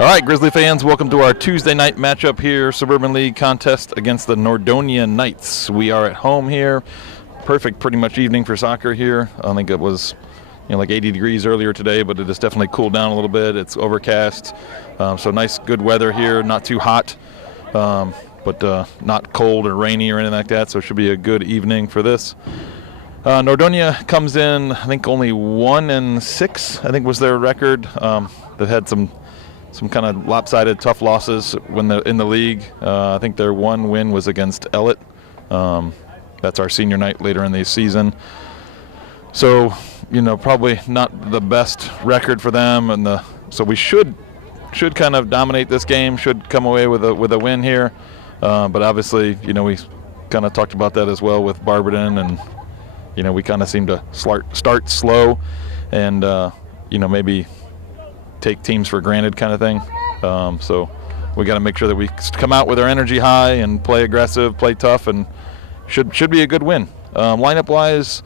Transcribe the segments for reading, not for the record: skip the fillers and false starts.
All right, Grizzly fans, welcome to our Tuesday night matchup here, Suburban League contest against the Nordonia Knights. We are at home here. Perfect, pretty much evening for soccer here. I think it was, like 80 degrees earlier today, but it has definitely cooled down a little bit. It's overcast, so nice, good weather here. Not too hot, but not cold or rainy or anything like that. So it should be a good evening for this. Nordonia comes in, I think only 1-6. I think was their record. They've had some kind of lopsided, tough losses when they're in the league. I think their one win was against Ellet. That's our senior night later in the season. So, probably not the best record for them, and so we should kind of dominate this game. Should come away with a win here. But obviously, we kind of talked about that as well with Barberton, and we kind of seem to start slow, and maybe take teams for granted kind of thing. So we got to make sure that we come out with our energy high and play aggressive, play tough, and should be a good win. Lineup wise,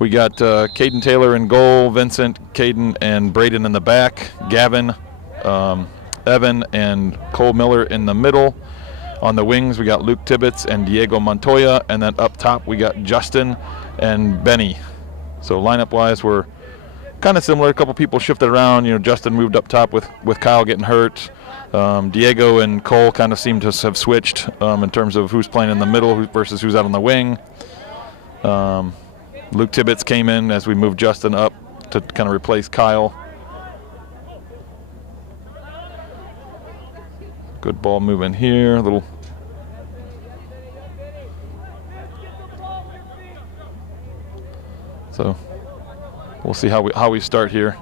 we got Caden Taylor in goal, Vincent, Caden, and Braden in the back, Gavin, Evan, and Cole Miller in the middle. On the wings, we got Luke Tibbetts and Diego Montoya, and then up top we got Justin and Benny. So lineup wise, we're kind of similar. A couple people shifted around. Justin moved up top with Kyle getting hurt. Diego and Cole kind of seem to have switched in terms of who's playing in the middle versus who's out on the wing. Luke Tibbetts came in as we moved Justin up to kind of replace Kyle. Good ball moving here. Little. So we'll see how we start here.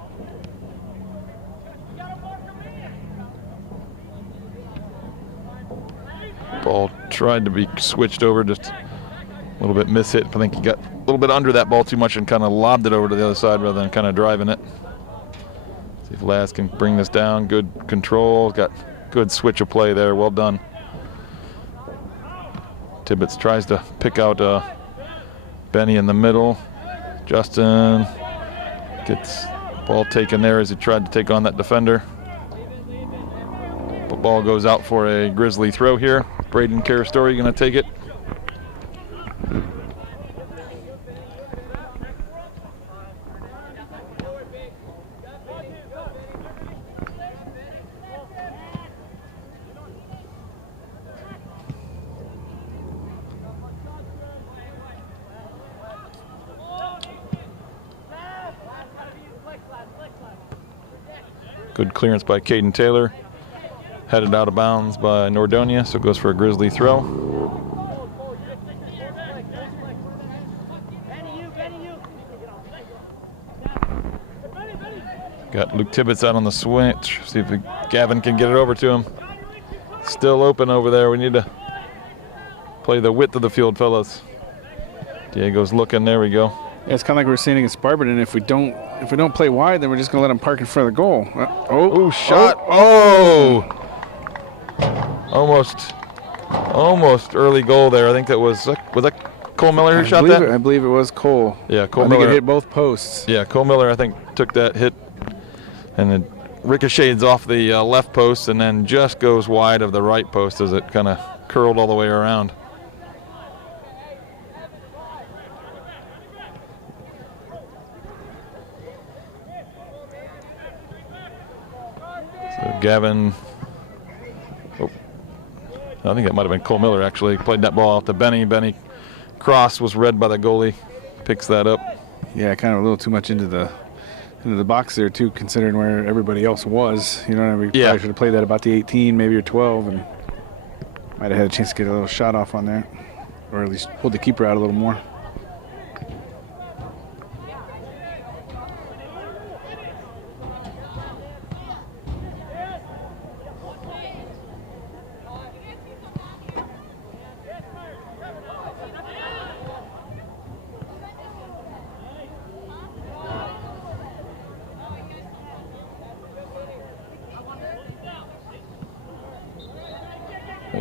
Ball tried to be switched over, just a little bit mishit. I think he got a little bit under that ball too much and kind of lobbed it over to the other side rather than kind of driving it. See if Laz can bring this down. Good control. Got good switch of play there. Well done. Tibbetts tries to pick out Benny in the middle. Justin gets ball taken there as he tried to take on that defender. The ball goes out for a Grizzly throw here. Braden Carastori going to take it. Good clearance by Caden Taylor. Headed out of bounds by Nordonia, so it goes for a Grizzly throw. Got Luke Tibbetts out on the switch. See if Gavin can get it over to him. Still open over there. We need to play the width of the field, fellas. Diego's looking. There we go. Yeah, it's kind of like we were saying against Barberton. If we don't play wide, then we're just going to let them park in front of the goal. Shot. Almost early goal there. I think that was that Cole Miller who shot that? I believe it was Cole. Yeah, Cole Miller. I think it hit both posts. Yeah, Cole Miller, I think, took that hit and it ricochets off the left post and then just goes wide of the right post as it kind of curled all the way around. So Gavin, I think that might have been Cole Miller actually, played that ball out to Benny. Benny cross was read by the goalie, picks that up. Yeah, kind of a little too much into the box there too, considering where everybody else was. We probably should have played that about the 18, maybe or 12, and might have had a chance to get a little shot off on there, or at least pull the keeper out a little more.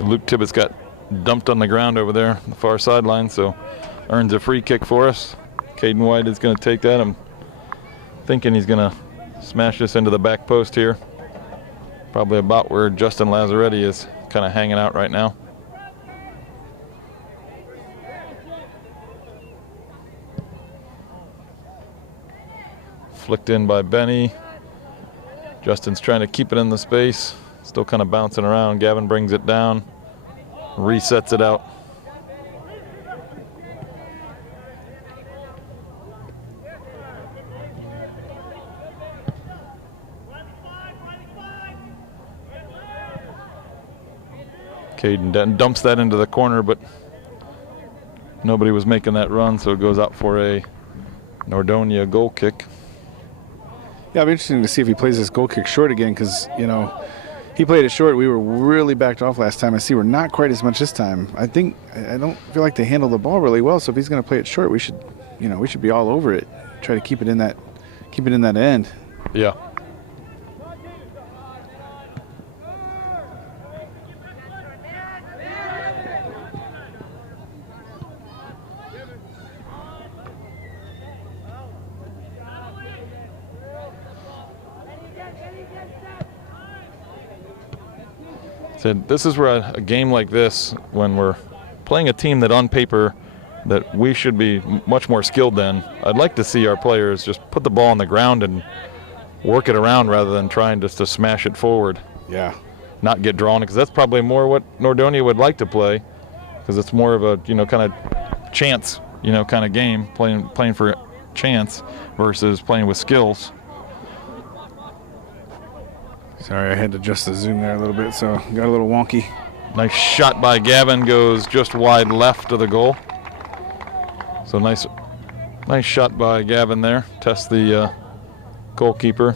Luke Tibbetts got dumped on the ground over there on the far sideline, so earns a free kick for us. Caden White is going to take that. I'm thinking he's going to smash this into the back post here. Probably about where Justin Lazzaretti is kind of hanging out right now. Flicked in by Benny. Justin's trying to keep it in the space. Still kind of bouncing around. Gavin brings it down. Resets it out. Caden dumps that into the corner, but nobody was making that run, so it goes out for a Nordonia goal kick. Yeah, it'll be interesting to see if he plays this goal kick short again, because, you know, he played it short. We were really backed off last time. I see we're not quite as much this time. I don't feel like they handle the ball really well, so if he's going to play it short, we should be all over it. Try to keep it in that end. Yeah. So this is where a game like this, when we're playing a team that on paper that we should be much more skilled than, I'd like to see our players just put the ball on the ground and work it around rather than trying just to smash it forward. Yeah. Not get drawn, because that's probably more what Nordonia would like to play, because it's more of a, kind of chance, kind of game, playing for chance versus playing with skills. Sorry, I had to adjust the zoom there a little bit, so got a little wonky. Nice shot by Gavin, goes just wide left of the goal. So nice shot by Gavin there. Test the goalkeeper.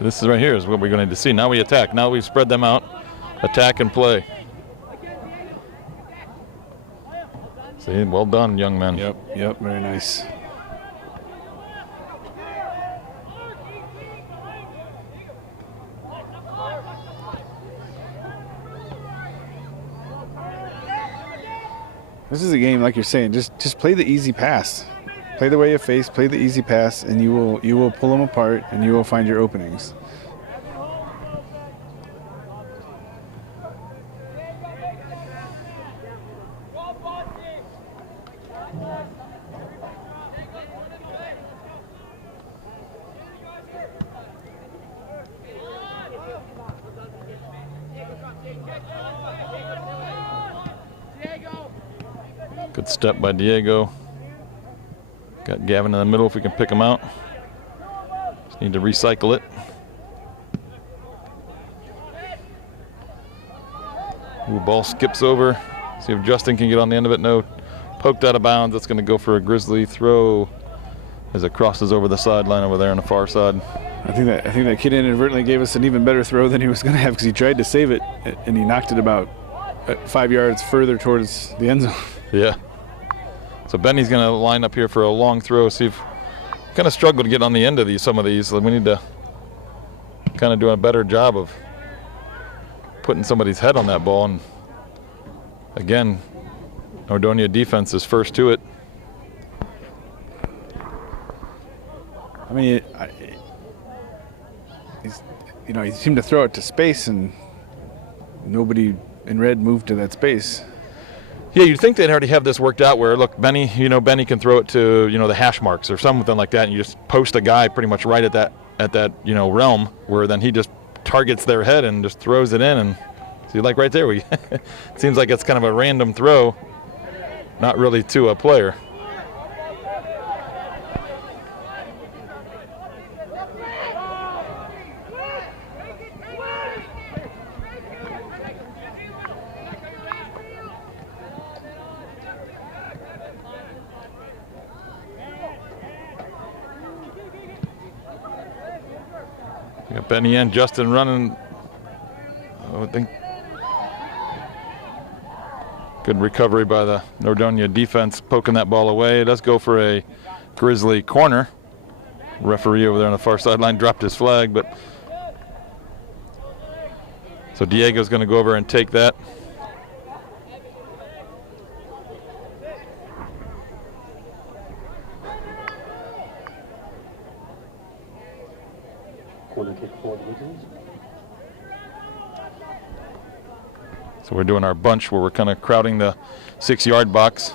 This is right here is what we're going to see. Now we attack. Now we've spread them out. Attack and play. See, well done, young men. Yep, very nice. This is a game, like you're saying, just play the easy pass. Play the way you face, play the easy pass, and you will pull them apart, and you will find your openings. Good step by Diego. Got Gavin in the middle if we can pick him out. Just need to recycle it. Ooh, ball skips over. See if Justin can get on the end of it. No, poked out of bounds. That's going to go for a Grizzly throw as it crosses over the sideline over there on the far side. I think that kid inadvertently gave us an even better throw than he was going to have, because he tried to save it and he knocked it about 5 yards further towards the end zone. Yeah. So Benny's going to line up here for a long throw. See if kind of struggle to get on the end of some of these. We need to kind of do a better job of putting somebody's head on that ball. And again, Nordonia defense is first to it. I mean, he seemed to throw it to space, and nobody in red moved to that space. Yeah, you'd think they'd already have this worked out where, look, Benny can throw it to, the hash marks or something like that, and you just post a guy pretty much right at that realm where then he just targets their head and just throws it in. And see, like right there, it seems like it's kind of a random throw, not really to a player. Benny and Justin running. I would think Good recovery by the Nordonia defense, poking that ball away. It does go for a Grizzly corner. Referee over there on the far sideline dropped his flag, but so Diego's going to go over and take that. So we're doing our bunch where we're kind of crowding the 6-yard box.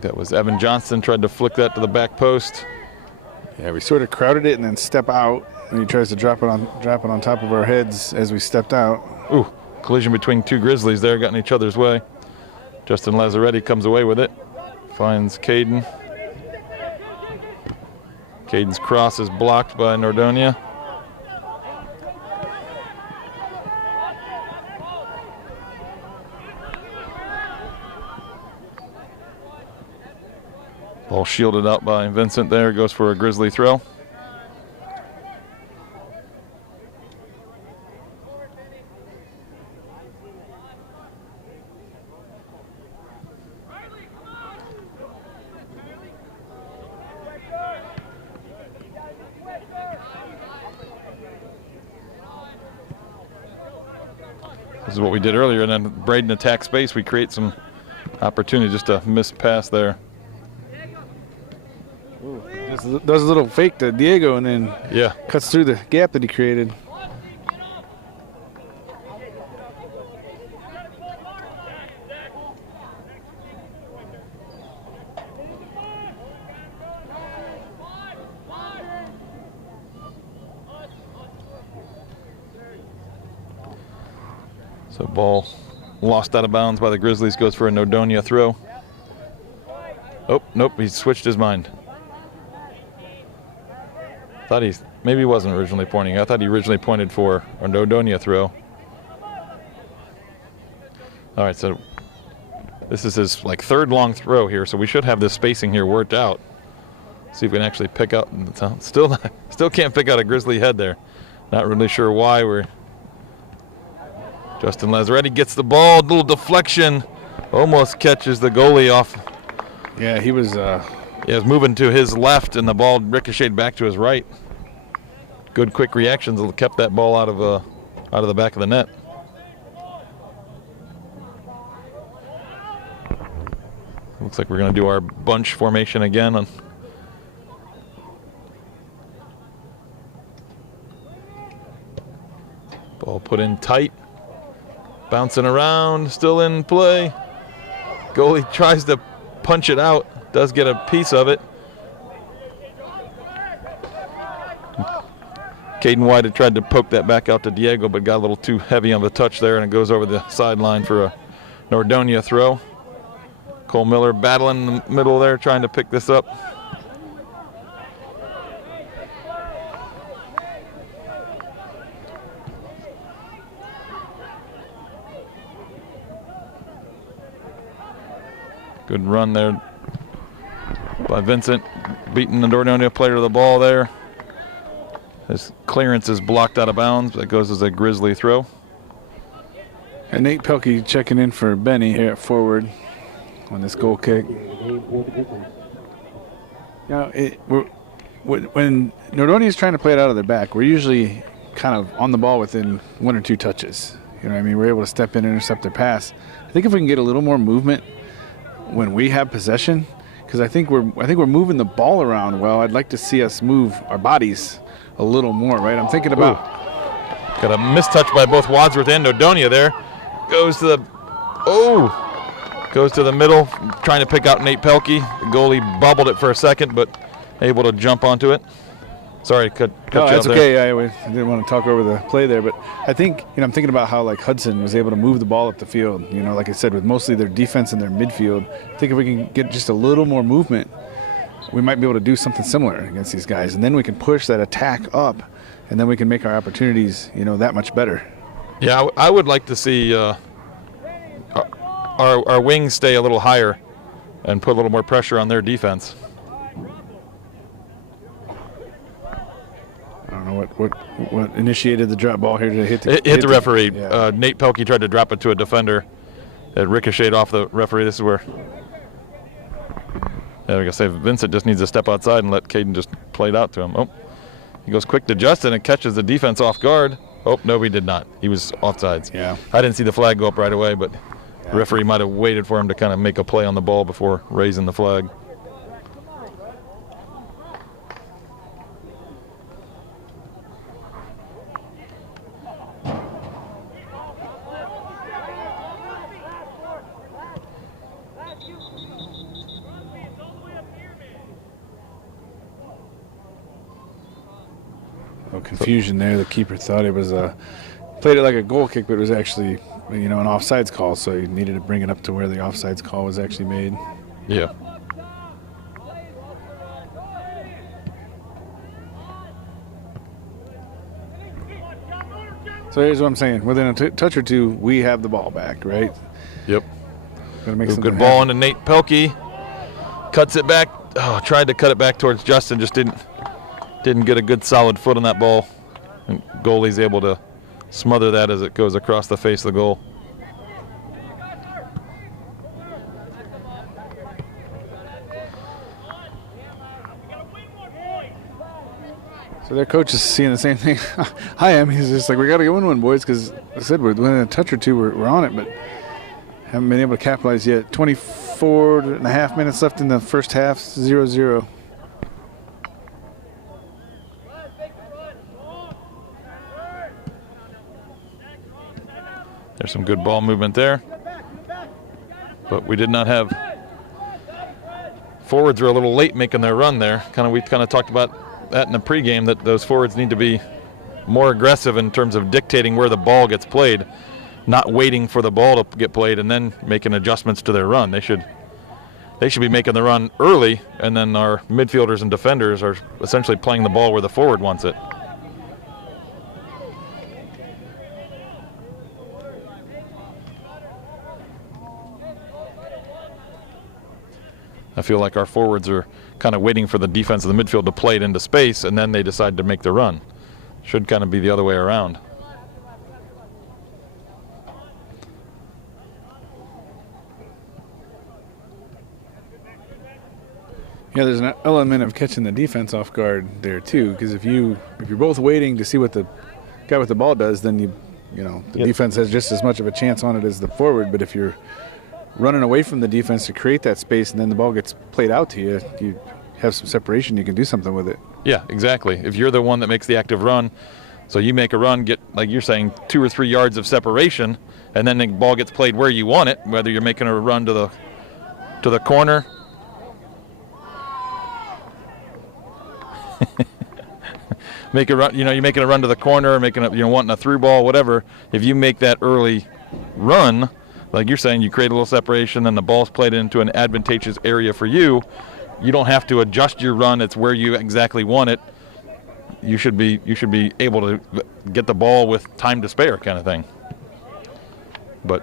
That was Evan Johnston, tried to flick that to the back post. Yeah, we sort of crowded it and then step out, and he tries to drop it on top of our heads as we stepped out. Ooh, collision between two Grizzlies there, got in each other's way. Justin Lazzaretti comes away with it, finds Caden. Caden's cross is blocked by Nordonia. Ball shielded out by Vincent there, goes for a Grizzly throw. This is what we did earlier, and then Braden attacks space. We create some opportunity, just a missed pass there. Ooh, does a little fake to Diego and then cuts through the gap that he created. So ball lost out of bounds by the Grizzlies, goes for a Nordonia throw. Oh, nope, he switched his mind. Thought maybe he wasn't originally pointing. I thought he originally pointed for a Nordonia throw. All right, so this is his third long throw here, so we should have this spacing here worked out. See if we can actually pick out. Still can't pick out a Grizzly head there. Not really sure why. Justin Lazzaretti gets the ball, little deflection, almost catches the goalie off. Yeah, he was. He was moving to his left, and the ball ricocheted back to his right. Good quick reactions kept that ball out of the back of the net. Looks like we're going to do our bunch formation again. Ball put in tight. Bouncing around, still in play. Goalie tries to punch it out, does get a piece of it. Caden White had tried to poke that back out to Diego, but got a little too heavy on the touch there, and it goes over the sideline for a Nordonia throw. Cole Miller battling in the middle there, trying to pick this up. Good run there by Vincent, beating the Nordonia player to the ball there. His clearance is blocked out of bounds. That goes as a Grizzly throw. And Nate Pelkey checking in for Benny here at forward on this goal kick. Now, when Nordonia is trying to play it out of their back, we're usually kind of on the ball within 1 or 2 touches. You know what I mean? We're able to step in and intercept their pass. I think if we can get a little more movement when we have possession, because I think we're moving the ball around well. I'd like to see us move our bodies a little more, right? I'm thinking about. Ooh. Got a mistouch by both Wadsworth and Nordonia there. Goes to the middle, trying to pick out Nate Pelkey. The goalie bobbled it for a second, but able to jump onto it. Sorry, cut you off that's there. okay. I didn't want to talk over the play there, but I think I'm thinking about how Hudson was able to move the ball up the field. Like I said, with mostly their defense and their midfield. I think if we can get just a little more movement, we might be able to do something similar against these guys, and then we can push that attack up, and then we can make our opportunities, that much better. Yeah, I would like to see our wings stay a little higher and put a little more pressure on their defense. I don't know what initiated the drop ball here to hit the referee. Yeah. Nate Pelkey tried to drop it to a defender. It ricocheted off the referee. This is where. There we go. Say Vincent just needs to step outside and let Caden just play it out to him. Oh, he goes quick to Justin and catches the defense off guard. Oh, no, he did not. He was offsides. Yeah. I didn't see the flag go up right away, but the referee might have waited for him to kind of make a play on the ball before raising the flag. Confusion there. The keeper thought it was played it like a goal kick, but it was actually an offsides call. So he needed to bring it up to where the offsides call was actually made. Yeah. So here's what I'm saying: within a touch or two, we have the ball back, right? Yep. Gonna make some good ball into Nate Pelkey. Cuts it back. Oh, tried to cut it back towards Justin, just didn't get a good solid foot on that ball. And goalie's able to smother that as it goes across the face of the goal. So their coach is seeing the same thing I am. He's just like, we got to win one, boys, because I said within a touch or two, we're on it, but haven't been able to capitalize yet. 24 and a half minutes left in the first half, 0-0. There's some good ball movement there, but we did not have. Forwards were a little late making their run there. We kind of talked about that in the pregame, that those forwards need to be more aggressive in terms of dictating where the ball gets played, not waiting for the ball to get played and then making adjustments to their run. They should be making the run early, and then our midfielders and defenders are essentially playing the ball where the forward wants it. I feel like our forwards are kind of waiting for the defense of the midfield to play it into space, and then they decide to make the run. Should kind of be the other way around. Yeah, there's an element of catching the defense off guard there too, because if you're both waiting to see what the guy with the ball does, then the defense has just as much of a chance on it as the forward. But if you're running away from the defense to create that space and then the ball gets played out to you, you have some separation, you can do something with it. Yeah, exactly. If you're the one that makes the active run, so you make a run, get, like you're saying, 2 or 3 yards of separation, and then the ball gets played where you want it, whether you're making a run to the corner. Make a run, you're making a run to the corner, wanting a through ball, whatever. If you make that early run, like you're saying, you create a little separation and the ball's played into an advantageous area for you. You don't have to adjust your run. It's where you exactly want it. You should be able to get the ball with time to spare, kind of thing. But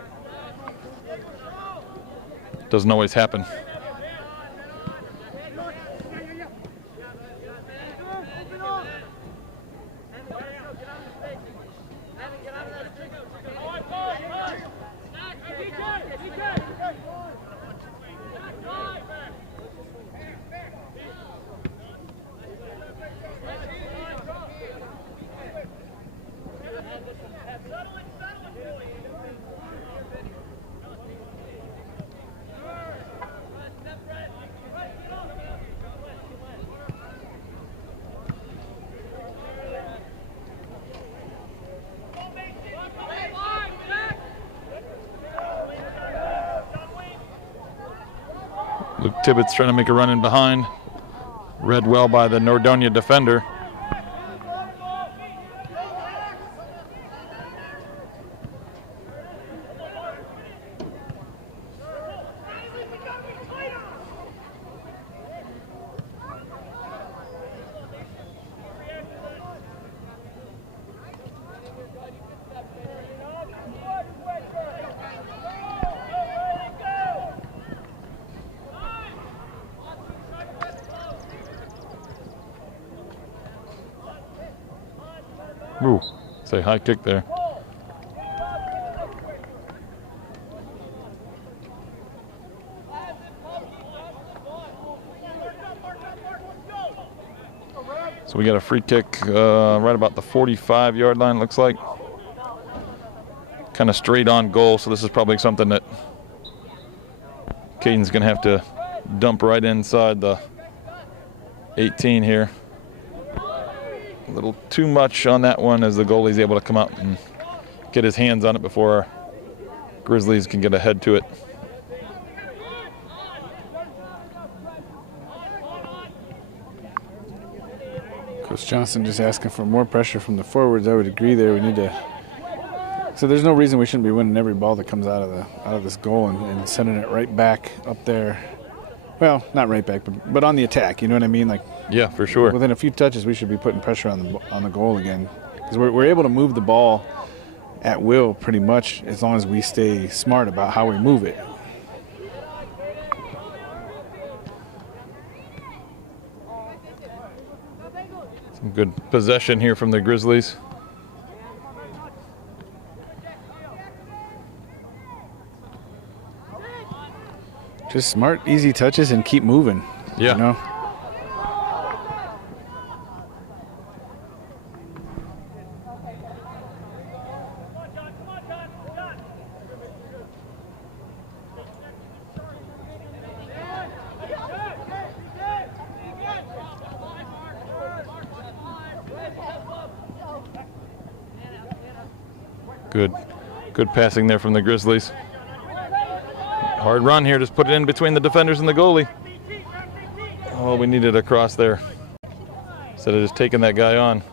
it doesn't always happen. Luke Tibbetts trying to make a run in behind. Read well by the Nordonia defender. Say high kick there. So we got a free kick right about the 45-yard line, looks like. Kind of straight on goal, so this is probably something that Caden's going to have to dump right inside the 18 here. A little too much on that one as the goalie's able to come out and get his hands on it before our Grizzlies can get ahead to it. Coach Johnson just asking for more pressure from the forwards. I would agree there. We need to. So there's no reason we shouldn't be winning every ball that comes out of this goal and sending it right back up there. Well, not right back, but on the attack. You know what I mean? Like, yeah, for sure. Within a few touches, we should be putting pressure on the goal again, because we're able to move the ball at will pretty much as long as we stay smart about how we move it. Some good possession here from the Grizzlies. Just smart, easy touches and keep moving. Yeah. You know? Good passing there from the Grizzlies. Hard run here, just put it in between the defenders and the goalie. Oh, we needed a cross there instead of just taking that guy on.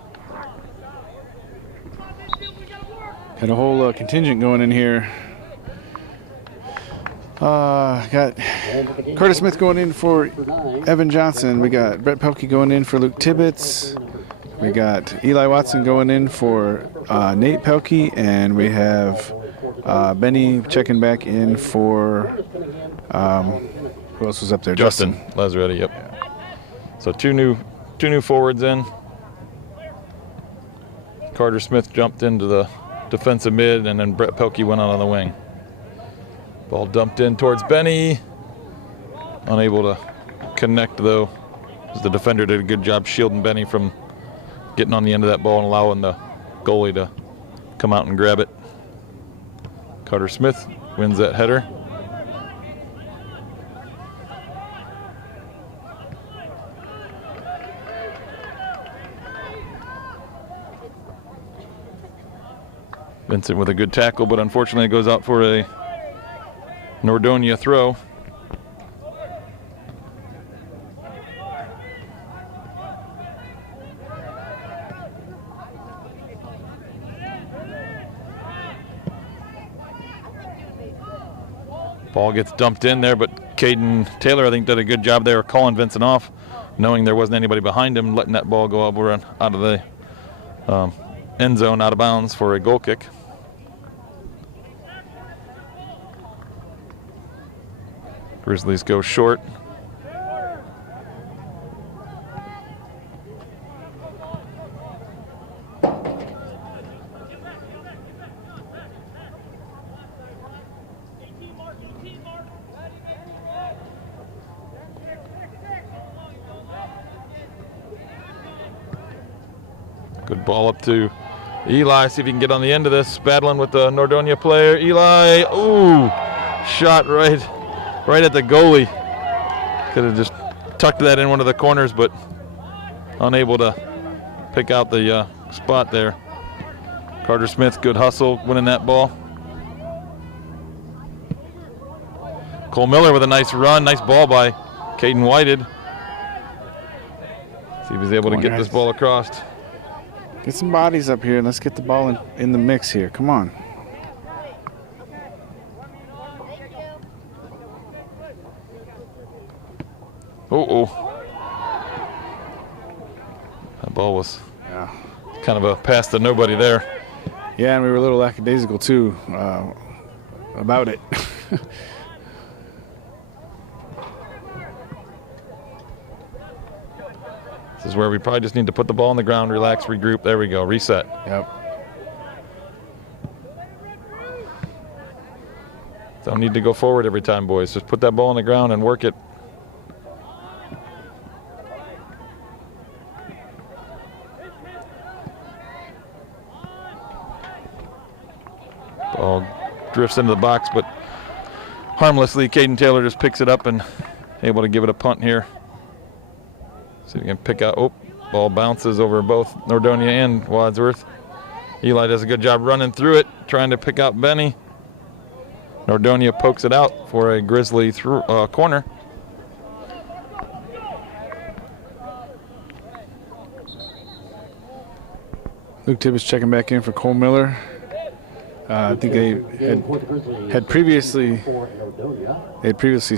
Had a whole contingent going in here. Got Curtis Smith going in for Evan Johnson. We got Brett Pelkey going in for Luke Tibbetts. We got Eli Watson going in for Nate Pelkey, and we have Benny checking back in for who else was up there? Justin Lazaretti. Yep. So two new forwards in. Carter Smith jumped into the defensive mid, and then Brett Pelkey went out on the wing. Ball dumped in towards Benny. Unable to connect though, as the defender did a good job shielding Benny from getting on the end of that ball and allowing the goalie to come out and grab it. Carter Smith wins that header. Vincent with a good tackle, but unfortunately it goes out for a Nordonia throw. Ball gets dumped in there, but Caden Taylor, I think, did a good job there calling Vincent off, knowing there wasn't anybody behind him, letting that ball go over and out of the end zone, out of bounds for a goal kick. Grizzlies go short. Good ball up to Eli. See if he can get on the end of this. Battling with the Nordonia player. Eli, ooh, shot right at the goalie. Could have just tucked that in one of the corners, but unable to pick out the spot there. Carter Smith, good hustle, winning that ball. Cole Miller with a nice run, nice ball by Caden Whited. See if he's able to get this ball across. Get some bodies up here and let's get the ball in the mix here. Come on. That ball was kind of a pass to nobody there. Yeah, and we were a little lackadaisical too about it. This is where we probably just need to put the ball on the ground, relax, regroup. There we go, reset. Yep. Don't need to go forward every time, boys. Just put that ball on the ground and work it. Ball drifts into the box, but harmlessly, Caden Taylor just picks it up and able to give it a punt here. See if he can pick out. Oh, ball bounces over both Nordonia and Wadsworth. Eli does a good job running through it, trying to pick out Benny. Nordonia pokes it out for a Grizzly corner. Luke Tibbetts checking back in for Cole Miller. I think they had previously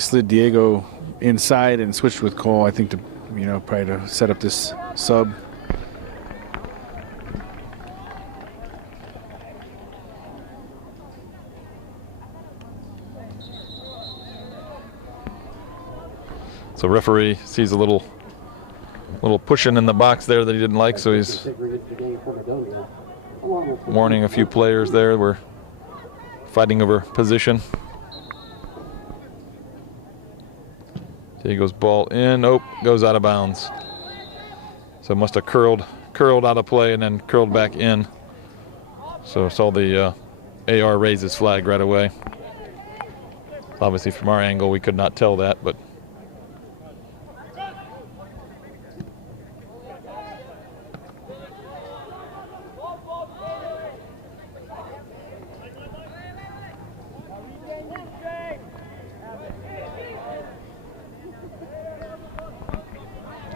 slid Diego inside and switched with Cole. I think to probably to set up this sub. So referee sees a little pushing in the box there that he didn't like, so he's warning a few players there. We're fighting over position. Diego's ball in. Oh, goes out of bounds. So must have curled out of play and then curled back in. So saw the AR raise his flag right away. Obviously from our angle we could not tell that, but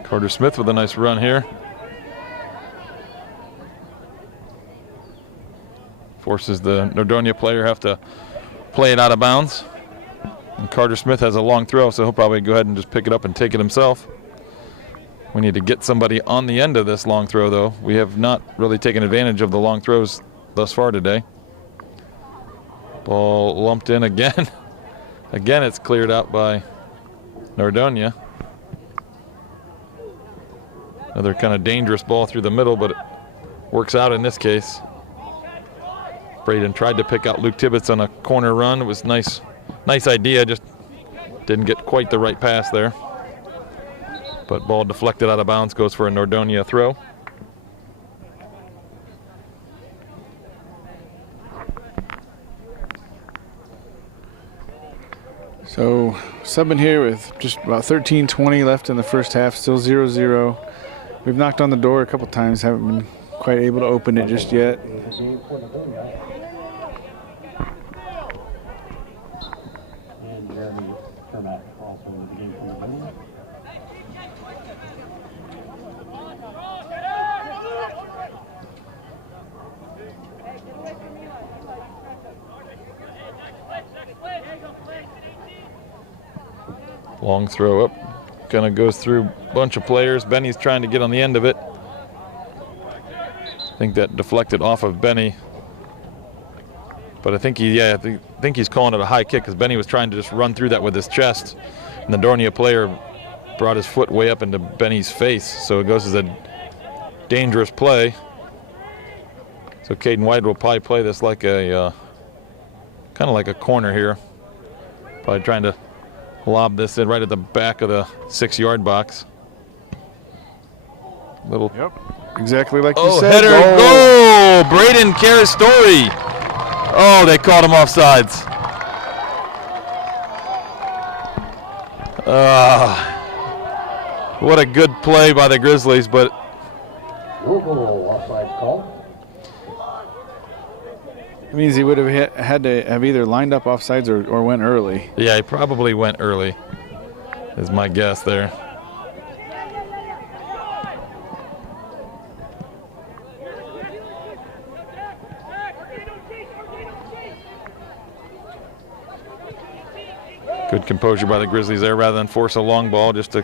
Carter Smith with a nice run here. Forces the Nordonia player have to play it out of bounds. And Carter Smith has a long throw, so he'll probably go ahead and just pick it up and take it himself. We need to get somebody on the end of this long throw, though. We have not really taken advantage of the long throws thus far today. Ball lumped in again. Again, it's cleared out by Nordonia. Another kind of dangerous ball through the middle, but it works out in this case. Braden tried to pick out Luke Tibbetts on a corner run. It was nice idea, just didn't get quite the right pass there. But ball deflected out of bounds, goes for a Nordonia throw. So subbing here with just about 13:20 left in the first half, still 0-0. We've knocked on the door a couple times, haven't been quite able to open it just yet. Long throw up. Kind of goes through a bunch of players. Benny's trying to get on the end of it. I think that deflected off of Benny. But I think he's calling it a high kick because Benny was trying to just run through that with his chest. And the Nordonia player brought his foot way up into Benny's face. So it goes as a dangerous play. So Caden White will probably play this like a kind of like a corner here. Probably trying to lob this in right at the back of the 6-yard box. Yep, exactly like you said. Header goal! Braden Carastori. Oh, they called him offsides. What a good play by the Grizzlies, but offside call. It means he would have had to have either lined up offsides or went early. Yeah, he probably went early, is my guess there. Good composure by the Grizzlies there rather than force a long ball, just to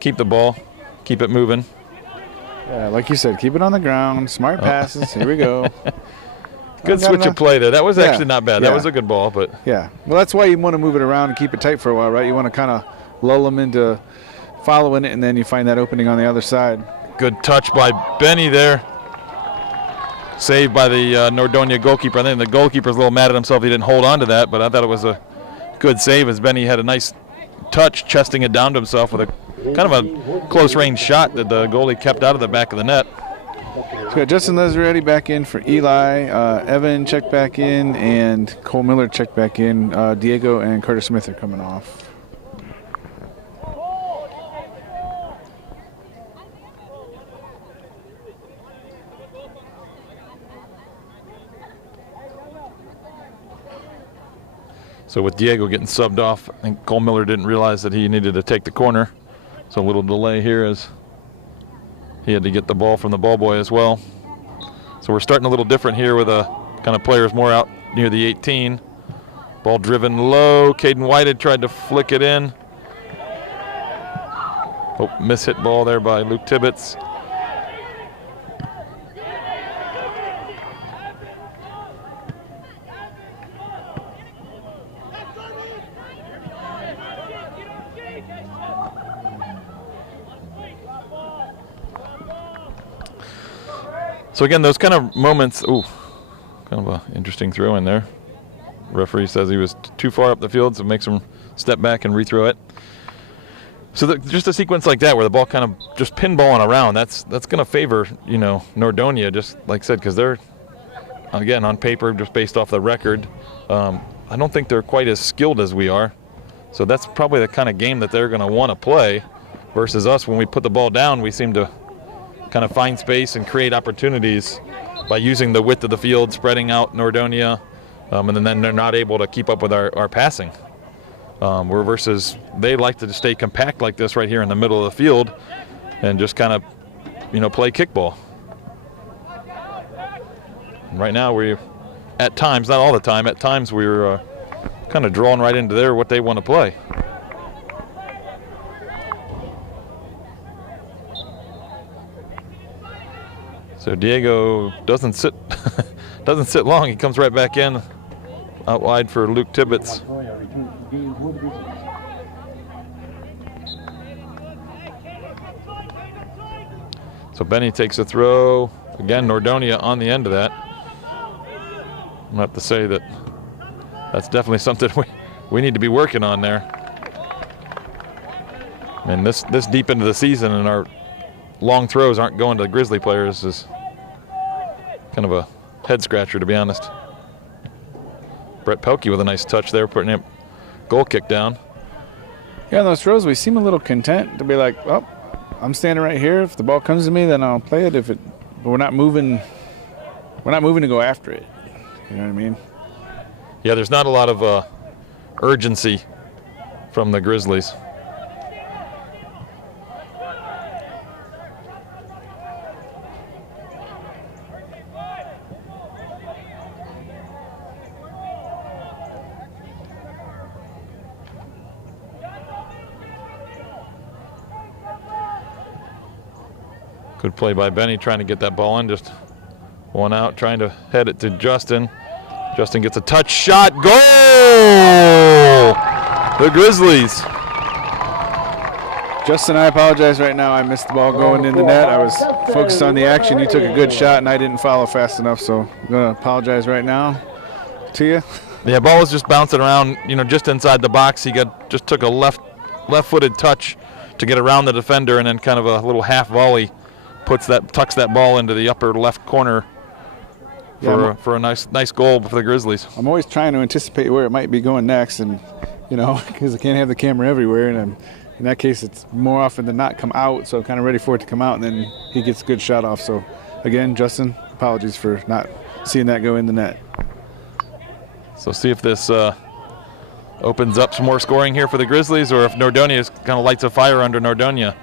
keep the ball, keep it moving. Yeah, like you said, keep it on the ground, smart passes, here we go. Good switch of play there. That was actually not bad. Yeah. That was a good ball, but yeah. Well, that's why you want to move it around and keep it tight for a while, right? You want to kind of lull them into following it, and then you find that opening on the other side. Good touch by Benny there. save by the Nordonia goalkeeper. I think the goalkeeper's a little mad at himself he didn't hold on to that, but I thought it was a good save as Benny had a nice touch, chesting it down to himself with a kind of a close-range shot that the goalie kept out of the back of the net. So we got Justin Lesretti back in for Eli, Evan checked back in, and Cole Miller checked back in. Diego and Carter Smith are coming off. So with Diego getting subbed off, I think Cole Miller didn't realize that he needed to take the corner. So a little delay here as he had to get the ball from the ball boy as well. So we're starting a little different here with a kind of players more out near the 18. Ball driven low. Caden Whitehead tried to flick it in. Oh, miss-hit ball there by Luke Tibbetts. So again, those kind of moments, ooh, kind of an interesting throw in there. Referee says he was too far up the field, so makes him step back and rethrow it. So just a sequence like that where the ball kind of just pinballing around, that's going to favor, you know, Nordonia, just like I said, because they're, again, on paper, just based off the record, I don't think they're quite as skilled as we are. So that's probably the kind of game that they're going to want to play versus us. When we put the ball down, we seem to kind of find space and create opportunities by using the width of the field, spreading out Nordonia, and then they're not able to keep up with our passing. Where versus they like to stay compact like this right here in the middle of the field and just kind of, you know, play kickball. And right now we, at times, not all the time, at times we're kind of drawing right into what they want to play. So Diego doesn't sit long. He comes right back in, out wide for Luke Tibbetts. So Benny takes a throw. Again, Nordonia on the end of that. I'm going to have to say that that's definitely something we need to be working on there. And this deep into the season and our long throws aren't going to the Grizzly players is kind of a head scratcher, to be honest. Brett Pelkey with a nice touch there, putting a goal kick down. Yeah, on those throws we seem a little content to be like, oh, I'm standing right here. If the ball comes to me, then I'll play it. But we're not moving. We're not moving to go after it. You know what I mean? Yeah, there's not a lot of urgency from the Grizzlies. Good play by Benny trying to get that ball in, just one out, trying to head it to Justin. Justin gets a touch shot, goal! The Grizzlies. Justin, I apologize right now. I missed the ball going in the net. I was focused on the action. You took a good shot, and I didn't follow fast enough, so I'm going to apologize right now to you. Yeah, ball was just bouncing around, you know, just inside the box. He just took a left-footed touch to get around the defender, and then kind of a little half volley tucks that ball into the upper left corner for a nice goal for the Grizzlies. I'm always trying to anticipate where it might be going next, and you know, because I can't have the camera everywhere, and in that case, it's more often than not come out. So I'm kind of ready for it to come out, and then he gets a good shot off. So again, Justin, apologies for not seeing that go in the net. So see if this opens up some more scoring here for the Grizzlies, or if Nordonia kind of lights a fire under Nordonia.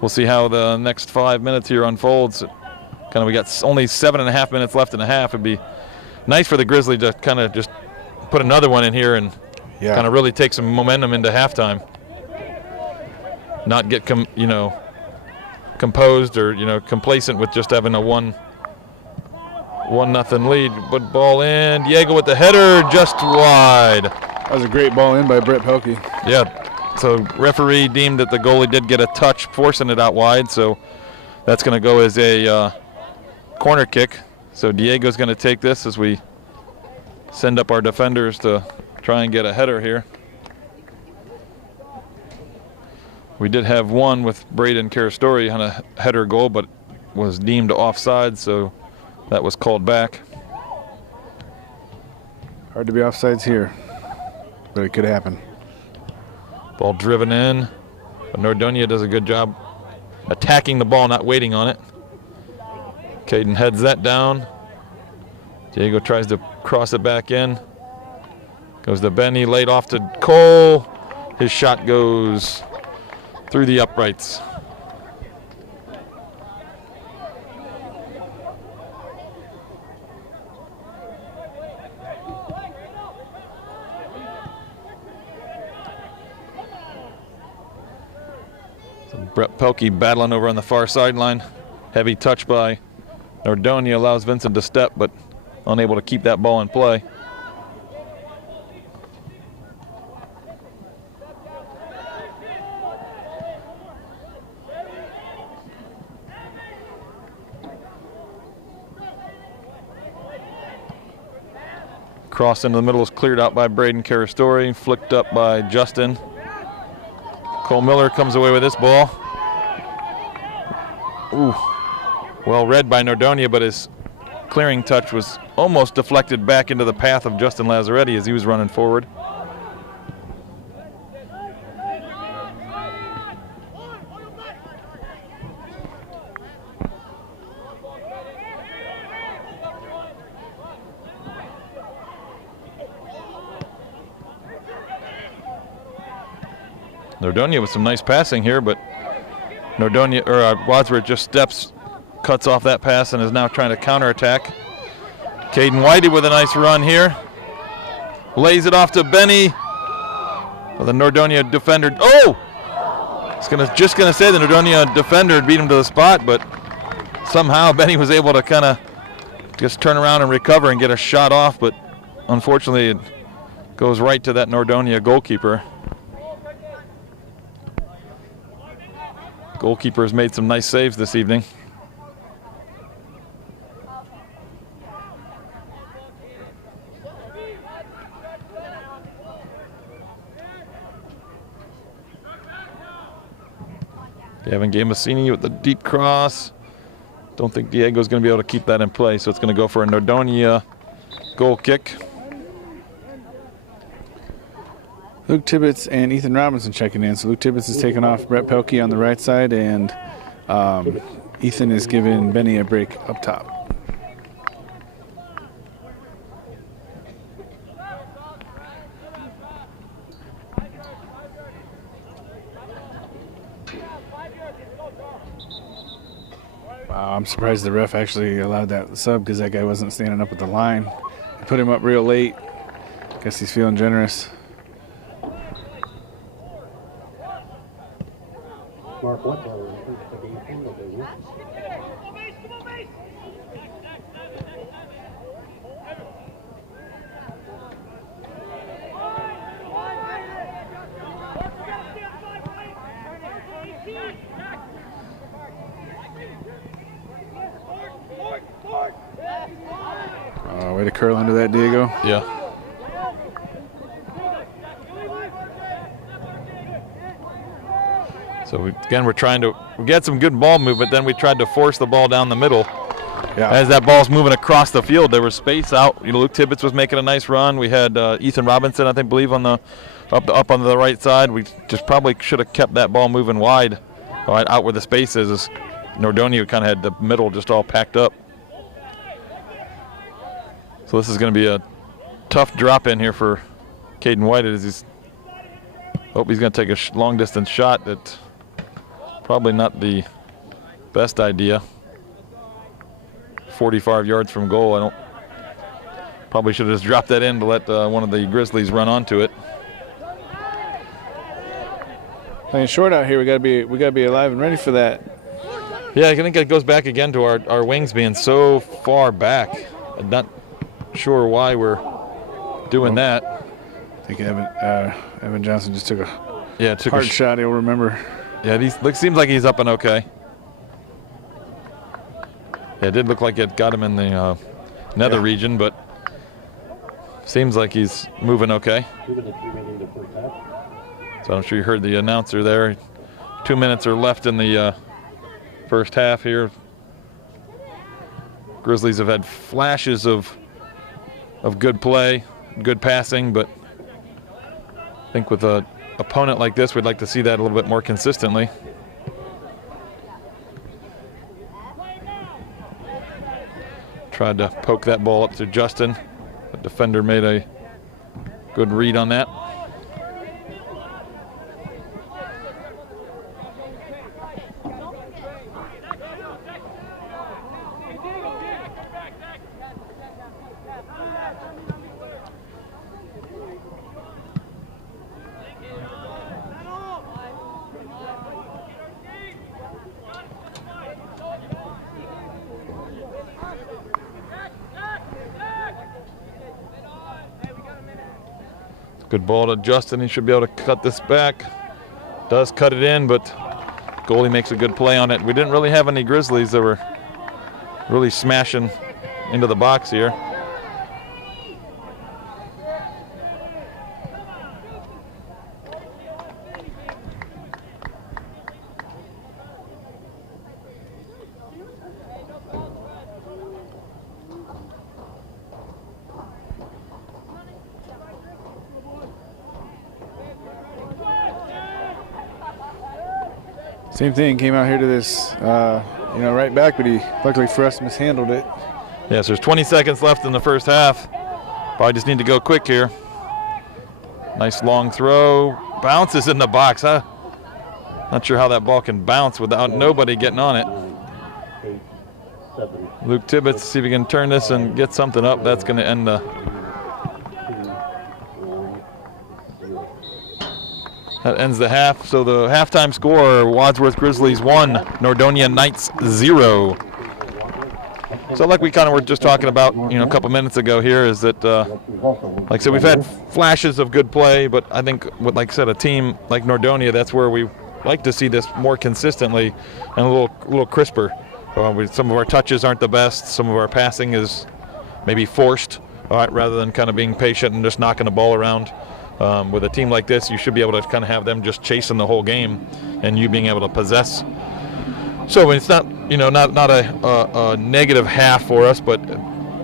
We'll see how the next 5 minutes here unfolds. We got only 7.5 minutes left in the half. It'd be nice for the Grizzlies to kind of just put another one in here and kind of really take some momentum into halftime. Not get composed or complacent with just having a 1-0 lead. But ball in. Diego with the header, just wide. That was a great ball in by Brett Pelkey. Yeah. So referee deemed that the goalie did get a touch, forcing it out wide. So that's going to go as a corner kick. So Diego's going to take this as we send up our defenders to try and get a header here. We did have one with Braden Carastori on a header goal, but was deemed offside, so that was called back. Hard to be offsides here, but it could happen. Ball driven in, but Nordonia does a good job attacking the ball, not waiting on it. Caden heads that down. Diego tries to cross it back in. Goes to Benny, laid off to Cole. His shot goes through the uprights. So Brett Pelkey battling over on the far sideline. Heavy touch by Nordonia allows Vincent to step, but unable to keep that ball in play. Cross into the middle is cleared out by Braden Carastori, flicked up by Justin. Cole Miller comes away with this ball. Ooh, well read by Nordonia, but his clearing touch was almost deflected back into the path of Justin Lazzaretti as he was running forward. Nordonia with some nice passing here, but Wadsworth just steps, cuts off that pass, and is now trying to counterattack. Caden Whitey with a nice run here. Lays it off to Benny. Well, the Nordonia defender. Oh! Just gonna say the Nordonia defender beat him to the spot, but somehow Benny was able to kind of just turn around and recover and get a shot off, but unfortunately it goes right to that Nordonia goalkeeper. Goalkeeper has made some nice saves this evening. Gavin Gambasini with the deep cross. Don't think Diego's going to be able to keep that in play, so it's going to go for a Nordonia goal kick. Luke Tibbetts and Ethan Robinson checking in. So Luke Tibbetts is taking off Brett Pelkey on the right side, and Ethan is giving Benny a break up top. Wow, I'm surprised the ref actually allowed that sub because that guy wasn't standing up at the line. He put him up real late. Guess he's feeling generous. Mark, what the game team that they win? Way to curl under that, Diego. Yeah. So again, we got some good ball movement, then we tried to force the ball down the middle. Yeah. As that ball's moving across the field, there was space out. Luke Tibbetts was making a nice run. We had Ethan Robinson, I think, believe on the up on the right side. We just probably should have kept that ball moving wide, out where the space is. As Nordonia kind of had the middle just all packed up. So this is going to be a tough drop in here for Caden White as he's going to take a long distance shot. That's probably not the best idea. 45 yards from goal. Probably should have just dropped that in to let one of the Grizzlies run onto it. Playing short out here, we gotta be alive and ready for that. Yeah, I think it goes back again to our wings being so far back. I'm not sure why we're doing that. I think Evan Johnson just took a hard shot. He'll remember. Yeah, seems like he's up and okay. It did look like it got him in the nether region, but seems like he's moving okay. 2 minutes remaining in the first half. So I'm sure you heard the announcer there. 2 minutes are left in the first half here. Grizzlies have had flashes of good play, good passing, but I think with an opponent like this, we'd like to see that a little bit more consistently. Tried to poke that ball up to Justin. The defender made a good read on that. Good ball to Justin. He should be able to cut this back. Does cut it in, but goalie makes a good play on it. We didn't really have any Grizzlies that were really smashing into the box here. Same thing, came out here to this, right back, but he, luckily for us, mishandled it. Yes, there's 20 seconds left in the first half. Probably just need to go quick here. Nice long throw. Bounces in the box, huh? Not sure how that ball can bounce without nobody getting on it. 8, 7, Luke Tibbetts, see if he can turn this and get something up. That's going to end the... 2, 1, 0. That ends the half. So the halftime score, Wadsworth Grizzlies 1, Nordonia Knights 0. So like we kind of were just talking about, a couple minutes ago here, is that, like I said, we've had flashes of good play, but I think, like I said, a team like Nordonia, that's where we like to see this more consistently and a little crisper. Some of our touches aren't the best. Some of our passing is maybe forced, rather than kind of being patient and just knocking the ball around. With a team like this, you should be able to kind of have them just chasing the whole game and you being able to possess. So it's not, not a negative half for us, but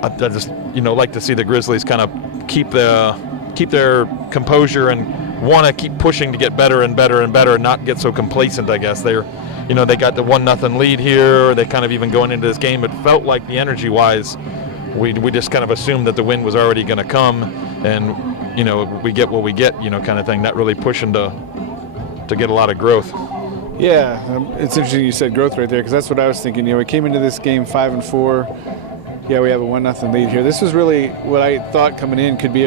I just, like to see the Grizzlies kind of keep their composure and want to keep pushing to get better and better and better and not get so complacent, I guess. They got the 1-0 lead here. They kind of even going into this game, it felt like the energy-wise, we just kind of assumed that the win was already going to come and, we get what we get, kind of thing, not really pushing to get a lot of growth. Yeah, it's interesting you said growth right there, because that's what I was thinking. We came into this game 5-4. Yeah, we have a 1-0 lead here. This was really what I thought coming in could be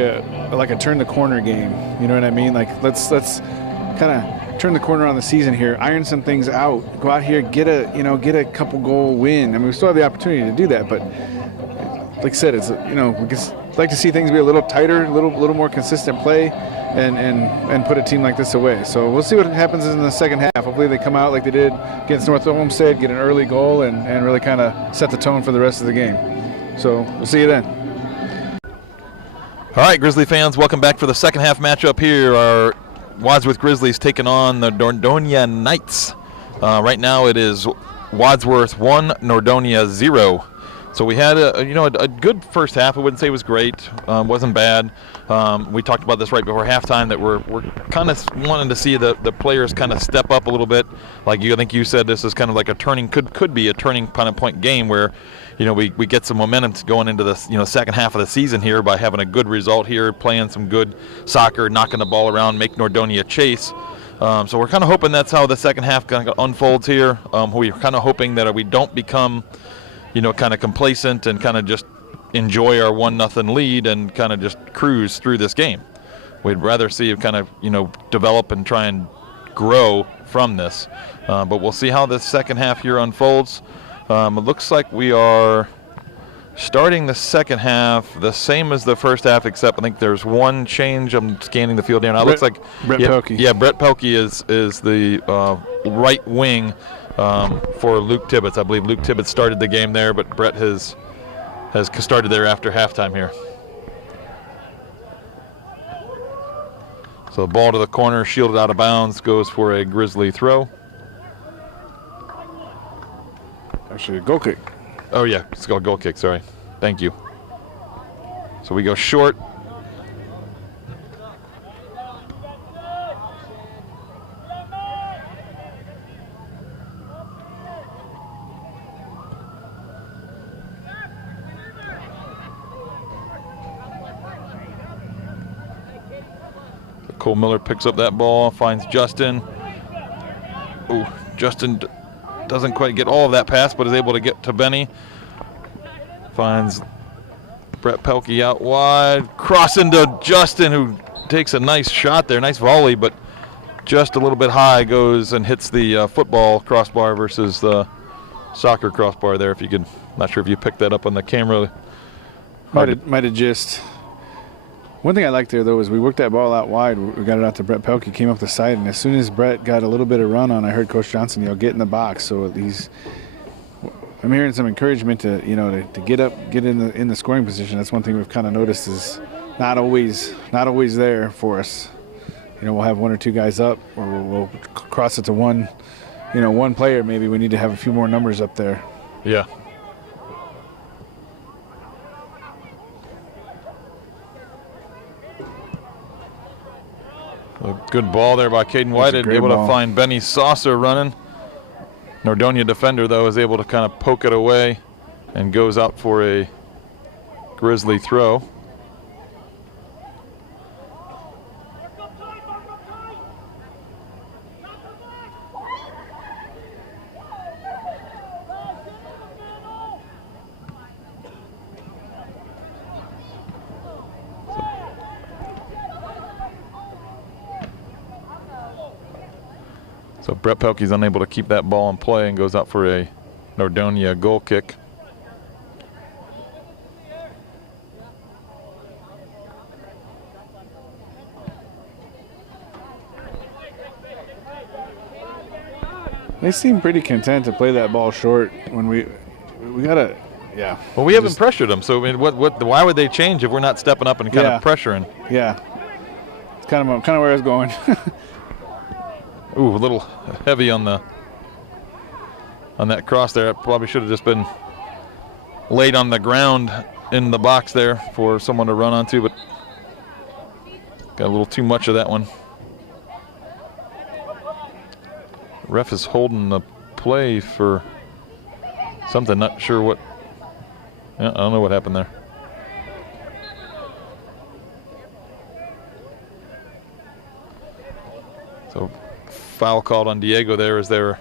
like a turn the corner game. You know what I mean? Like let's kind of turn the corner on the season here, iron some things out, go out here, get a couple goal win. I mean, we still have the opportunity to do that, but like I said, it's we just like to see things be a little tighter, a little more consistent play, and put a team like this away. So we'll see what happens in the second half. Hopefully they come out like they did against North Olmsted, get an early goal, and really kind of set the tone for the rest of the game. So we'll see you then. All right, Grizzly fans, welcome back for the second half matchup here. Our Wadsworth Grizzlies taking on the Nordonia Knights. Right now it is Wadsworth 1, Nordonia 0. So we had a good first half. I wouldn't say it was great. Wasn't bad. We talked about this right before halftime that we're kind of wanting to see the players kind of step up a little bit. Like I think you said, this is kind of like could be a turning kind of point game where we get some momentum going into this second half of the season here by having a good result here, playing some good soccer, knocking the ball around, make Nordonia chase. So we're kind of hoping that's how the second half kind of unfolds here. We're kind of hoping that we don't become kind of complacent and kind of just enjoy our 1-0 lead and kind of just cruise through this game. We'd rather see it kind of, develop and try and grow from this. But we'll see how the second half here unfolds. It looks like we are starting the second half the same as the first half, except I think there's one change. I'm scanning the field here now. It looks like Brett Pelkey. Yeah, Brett Pelkey is the right wing for Luke Tibbetts. I believe Luke Tibbetts started the game there, but Brett has started there after halftime here. So the ball to the corner, shielded out of bounds, goes for a Grizzly throw. Actually, a goal kick. Oh yeah, it's called goal kick, sorry. Thank you. So we go short. Cole Miller picks up that ball, finds Justin. Ooh, Justin doesn't quite get all of that pass, but is able to get to Benny. Finds Brett Pelkey out wide. Cross into Justin, who takes a nice shot there, nice volley, but just a little bit high, goes and hits the football crossbar versus the soccer crossbar there. If you could, not sure if you picked that up on the camera. Might have just. One thing I liked there, though, is we worked that ball out wide. We got it out to Brett Pelkey, came up the side, and as soon as Brett got a little bit of run on, I heard Coach Johnson yell, "Get in the box." So I'm hearing some encouragement to get up, get in the scoring position. That's one thing we've kind of noticed is not always there for us. We'll have one or two guys up, or we'll cross it to one player. Maybe we need to have a few more numbers up there. Yeah. A good ball there by Caden Whited, able to find Benny Saucer running. Nordonia defender, though, is able to kind of poke it away and goes out for a Grizzly throw. So Brett Pelkey's unable to keep that ball in play and goes out for a Nordonia goal kick. They seem pretty content to play that ball short when we gotta, yeah. Well, we haven't pressured them, so I mean, why would they change if we're not stepping up and kind of pressuring? Yeah, it's kind of where I was going. Ooh, a little heavy on that cross there. It probably should have just been laid on the ground in the box there for someone to run onto, but got a little too much of that one. Ref is holding the play for something, not sure what. Yeah, I don't know what happened there. So foul called on Diego there as they were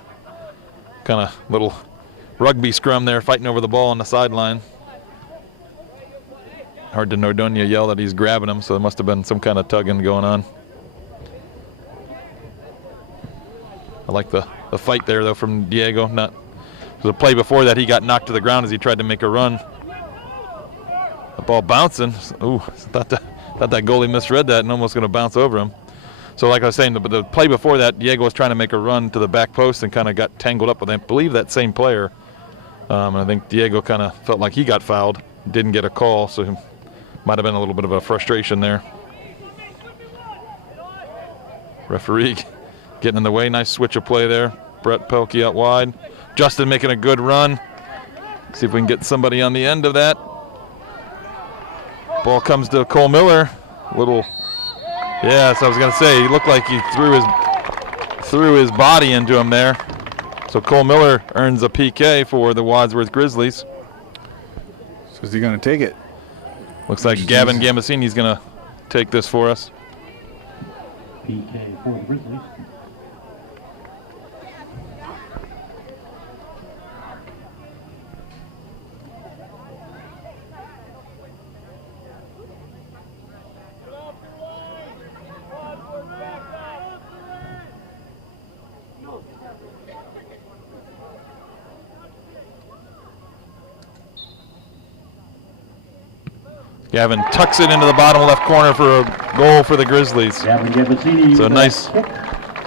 kind of little rugby scrum there, fighting over the ball on the sideline. Hard to Nordonia yell that he's grabbing him, so there must have been some kind of tugging going on. I like the fight there, though, from Diego. Not the play before that, he got knocked to the ground as he tried to make a run. The ball bouncing. Ooh, thought that goalie misread that and almost going to bounce over him. So like I was saying, the play before that, Diego was trying to make a run to the back post and kind of got tangled up with, I believe, that same player. And I think Diego kind of felt like he got fouled, didn't get a call, so he might have been a little bit of a frustration there. Referee getting in the way. Nice switch of play there. Brett Pelkey out wide. Justin making a good run. See if we can get somebody on the end of that. Ball comes to Cole Miller. Yeah, so I was going to say, he looked like he threw his body into him there. So Cole Miller earns a PK for the Wadsworth Grizzlies. So is he going to take it? Looks like Gavin Gambasini's going to take this for us. PK for the Grizzlies. Gavin tucks it into the bottom left corner for a goal for the Grizzlies. So nice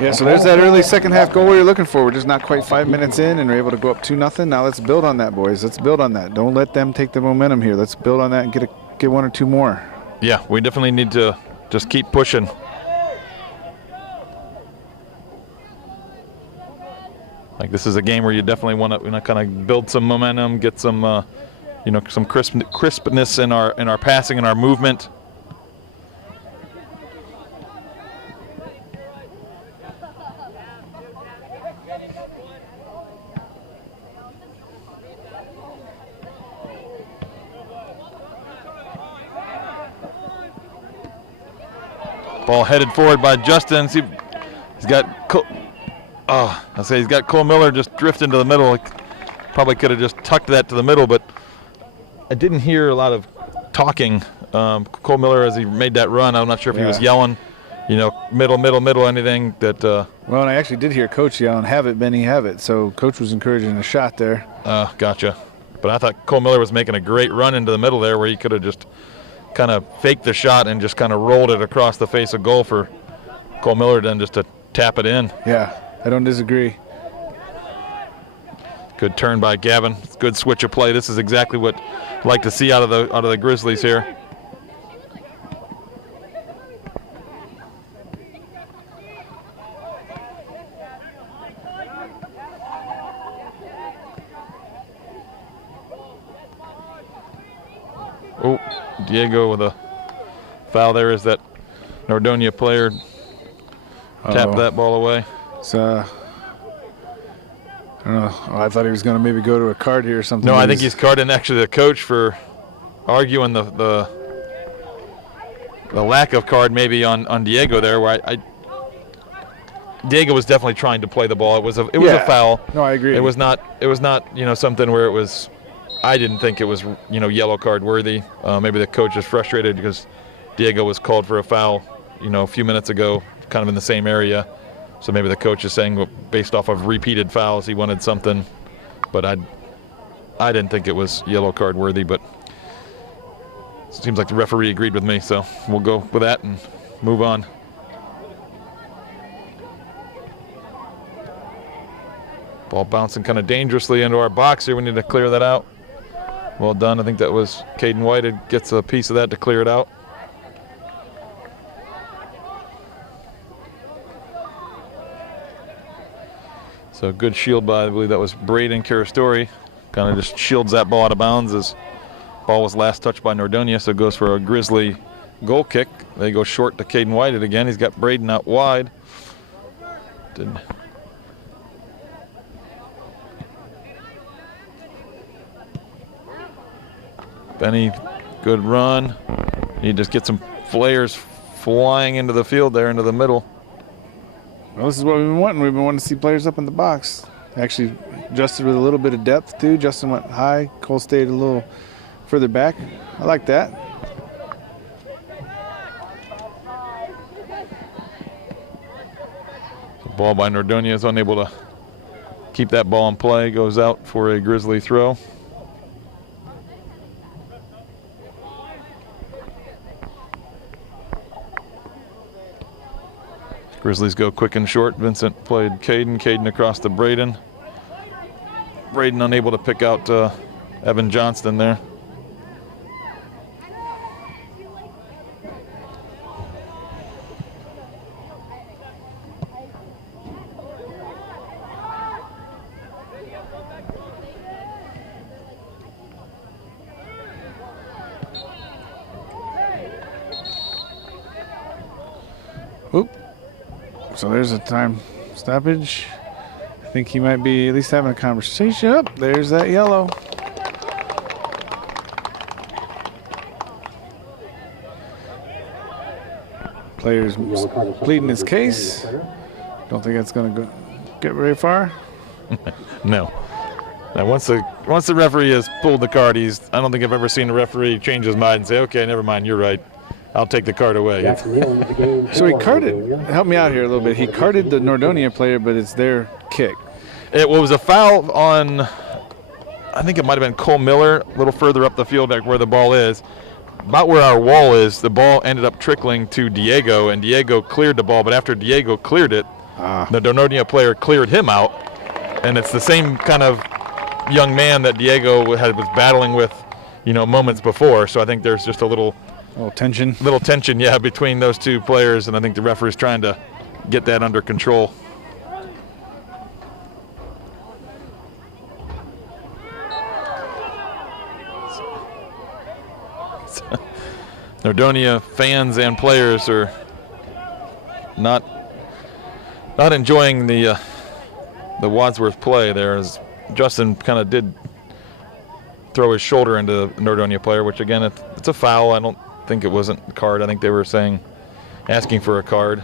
Yeah, so there's that early second half goal we were looking for. We're just not quite 5 minutes in, and we're able to go up 2-0. Now let's build on that, boys. Let's build on that. Don't let them take the momentum here. Let's build on that and get one or two more. Yeah, we definitely need to just keep pushing. Like, this is a game where you definitely want to kind of build some momentum, get some, some crispness in our passing and our movement. Ball headed forward by Justin. See, he's got he's got Cole Miller just drift into the middle. Probably could have just tucked that to the middle, but I didn't hear a lot of talking. Cole Miller, as he made that run, I'm not sure if he was yelling, middle, anything that. Well, and I actually did hear Coach yelling, "Have it, Benny, have it." So Coach was encouraging a shot there. Gotcha. But I thought Cole Miller was making a great run into the middle there, where he could have just kind of faked the shot and just kind of rolled it across the face of goal for Cole Miller then just to tap it in. Yeah, I don't disagree. Good turn by Gavin. Good switch of play. This is exactly what I'd like to see out of the Grizzlies here. Oh, Diego with a foul there as that Nordonia player tapped that ball away. It's, I don't know. I thought he was going to maybe go to a card here or something. No, I think he's carding actually the coach for arguing the lack of card maybe on Diego there, where Diego was definitely trying to play the ball. It was a foul. No, I agree. It was not something where it was. I didn't think it was yellow card worthy. Maybe the coach is frustrated because Diego was called for a foul a few minutes ago, kind of in the same area. So maybe the coach is saying, based off of repeated fouls, he wanted something. But I didn't think it was yellow card worthy. But it seems like the referee agreed with me, so we'll go with that and move on. Ball bouncing kind of dangerously into our box here. We need to clear that out. Well done. I think that was Caden Whited gets a piece of that to clear it out. So good shield by, I believe that was Braden Karastori. Kind of just shields that ball out of bounds as ball was last touched by Nordonia, so it goes for a Grizzly goal kick. They go short to Caden Whited again. He's got Braden out wide. Benny, good run. He just get some flares flying into the field there, into the middle. Well, this is what we've been wanting. We've been wanting to see players up in the box. Actually, adjusted with a little bit of depth, too. Justin went high. Cole stayed a little further back. I like that. The ball by Nordonia is unable to keep that ball in play. Goes out for a Grizzly throw. Grizzlies go quick and short. Vincent played Caden. Caden across to Braden. Braden unable to pick out Evan Johnston there. Oop. So there's a time stoppage. I think he might be at least having a conversation. Up there's that yellow. Player's pleading his case. Don't think that's going to get very far. No. Now once the referee has pulled the card, I don't think I've ever seen a referee change his mind and say, okay, never mind, you're right. I'll take the card away. So he carded. Help me out here a little bit. He carded the Nordonia player, but it's their kick. It was a foul on, I think it might have been Cole Miller, a little further up the field, like where the ball is. About where our wall is, the ball ended up trickling to Diego, and Diego cleared the ball. But after Diego cleared it, The Nordonia player cleared him out, and it's the same kind of young man that Diego was battling with, moments before. So I think there's just a little tension. Yeah, between those two players, and I think the referee's trying to get that under control. Nordonia fans and players are not enjoying the Wadsworth play there, as Justin kind of did throw his shoulder into the Nordonia player, which again it's a foul. I don't think it wasn't a card. I think they were asking for a card.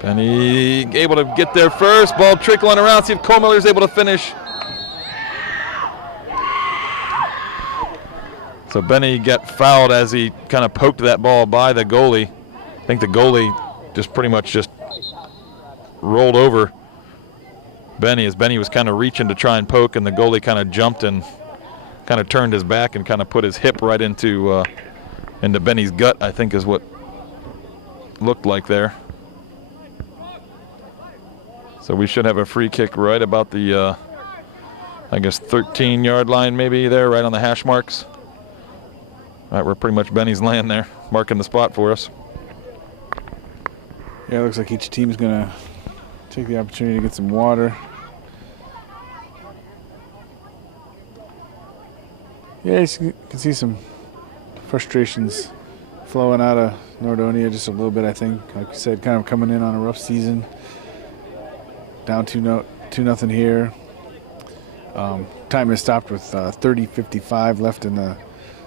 Benny able to get there first. Ball trickling around. See if Comiller's able to finish. So Benny got fouled as he kind of poked that ball by the goalie. I think the goalie just pretty much just rolled over Benny as Benny was kind of reaching to try and poke, and the goalie kind of jumped and kind of turned his back and kind of put his hip right into Benny's gut, I think is what looked like there. So we should have a free kick right about the, 13-yard line maybe there, right on the hash marks. All right, we're pretty much Benny's land there, marking the spot for us. Yeah, it looks like each team's going to take the opportunity to get some water. Yeah, you can see some frustrations flowing out of Nordonia just a little bit, I think. Like you said, kind of coming in on a rough season. Down 2-0 here. Time has stopped with 30:55 left in the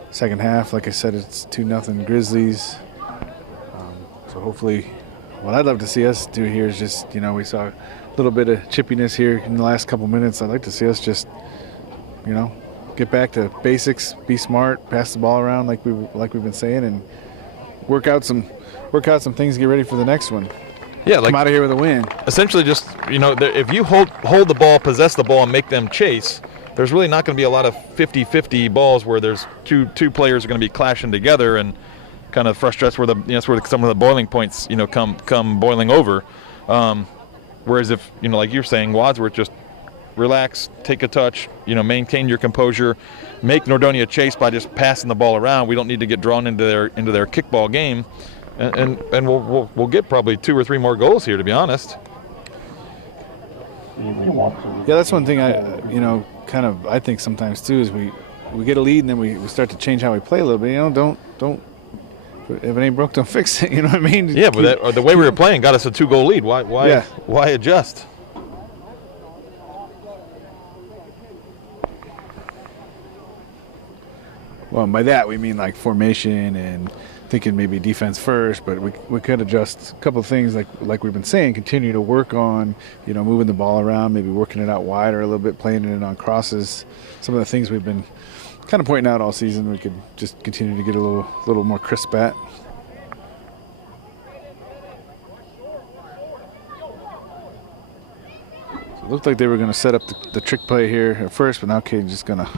second half. Like I said, it's 2-0 Grizzlies. So hopefully, what I'd love to see us do here is just, we saw a little bit of chippiness here in the last couple minutes. I'd like to see us just, get back to basics, be smart, pass the ball around like we've been saying, and work out some things to get ready for the next one. Yeah, come out of here with a win. Essentially, just if you hold the ball, possess the ball, and make them chase, there's really not going to be a lot of 50-50 balls where there's two players are going to be clashing together and kind of frustrates where that's where some of the boiling points come boiling over. Whereas if like you're saying, Wadsworth, just relax, take a touch, maintain your composure, make Nordonia chase by just passing the ball around. We don't need to get drawn into their kickball game. And we'll get probably 2 or 3 more goals here, to be honest. Yeah, that's one thing I think sometimes too is we get a lead and then we start to change how we play a little bit. Don't if it ain't broke, don't fix it. You know what I mean? Yeah, but the way we were playing got us a 2-goal lead. Why adjust? Well, and by that we mean like formation and thinking maybe defense first, but we could adjust a couple of things like we've been saying, continue to work on, moving the ball around, maybe working it out wider a little bit, playing it on crosses. Some of the things we've been kind of pointing out all season, we could just continue to get a little more crisp at. So it looked like they were going to set up the trick play here at first, but now Caden's just going to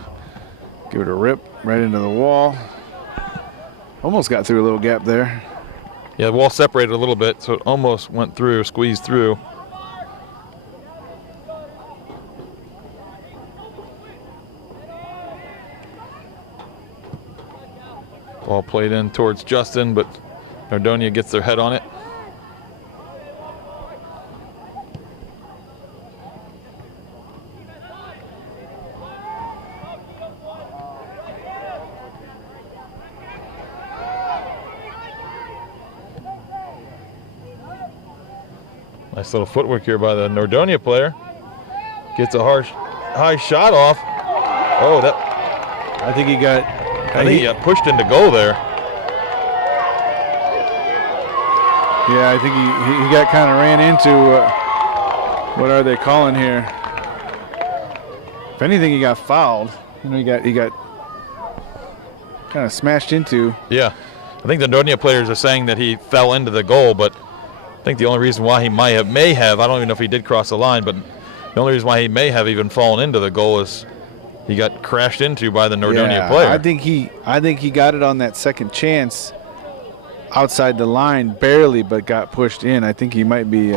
give it a rip right into the wall. Almost got through a little gap there. Yeah, the wall separated a little bit, so it almost went through, squeezed through. Ball played in towards Justin, but Nordonia gets their head on it. Nice little footwork here by the Nordonia player. Gets a high shot off. Oh, I think he got pushed into goal there. Yeah, I think he got kind of ran into, what are they calling here? If anything, he got fouled. He got kind of smashed into. Yeah, I think the Nordonia players are saying that he fell into the goal, but I think the only reason why he may have, I don't even know if he did cross the line, but the only reason why he may have even fallen into the goal is he got crashed into by the Nordonia player. I think he got it on that second chance, outside the line barely, but got pushed in. I think he might be.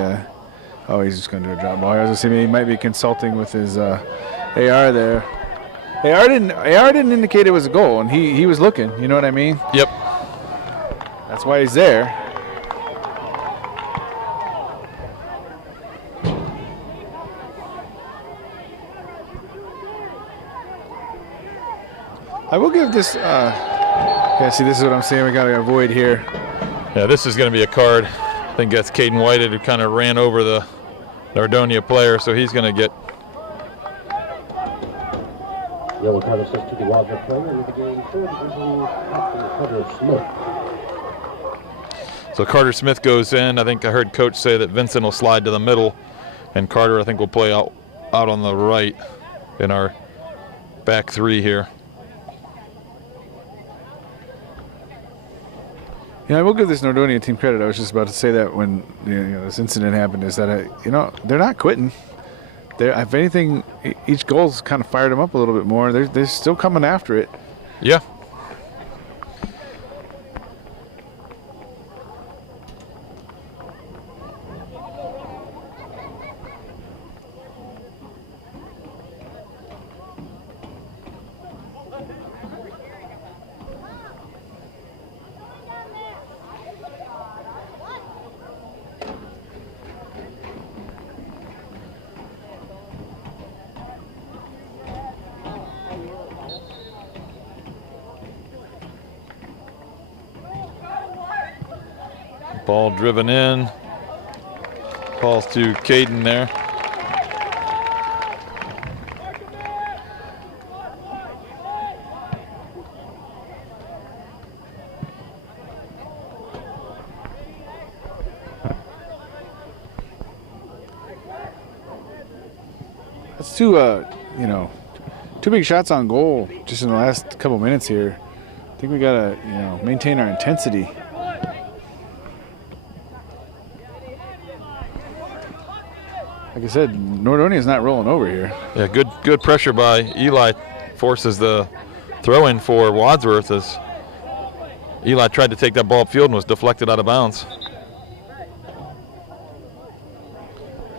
Oh, he's just going to do a drop ball. I was going to say he might be consulting with his AR there. AR didn't indicate it was a goal, and he was looking. You know what I mean? Yep. That's why he's there. I will give this. Yeah, see, this is what I'm saying. We got to avoid here. Yeah, this is going to be a card. I think that's Caden Whited, who kind of ran over the Nordonia player, so he's going to get. Yellow card assist to the Wadsworth player in the game. Third division captain Carter Smith. So Carter Smith goes in. I think I heard Coach say that Vincent will slide to the middle, and Carter, I think, will play out on the right in our back three here. Yeah, I will give this Nordonia team credit. I was just about to say that when this incident happened, is that they're not quitting. If anything, each goal's kind of fired them up a little bit more. They're still coming after it. Yeah. Ball driven in. Falls to Caden there. That's two big shots on goal just in the last couple minutes here. I think we gotta maintain our intensity. Like I said, Nordonia is not rolling over here. Yeah, good pressure by Eli forces the throw in for Wadsworth as Eli tried to take that ball upfield and was deflected out of bounds.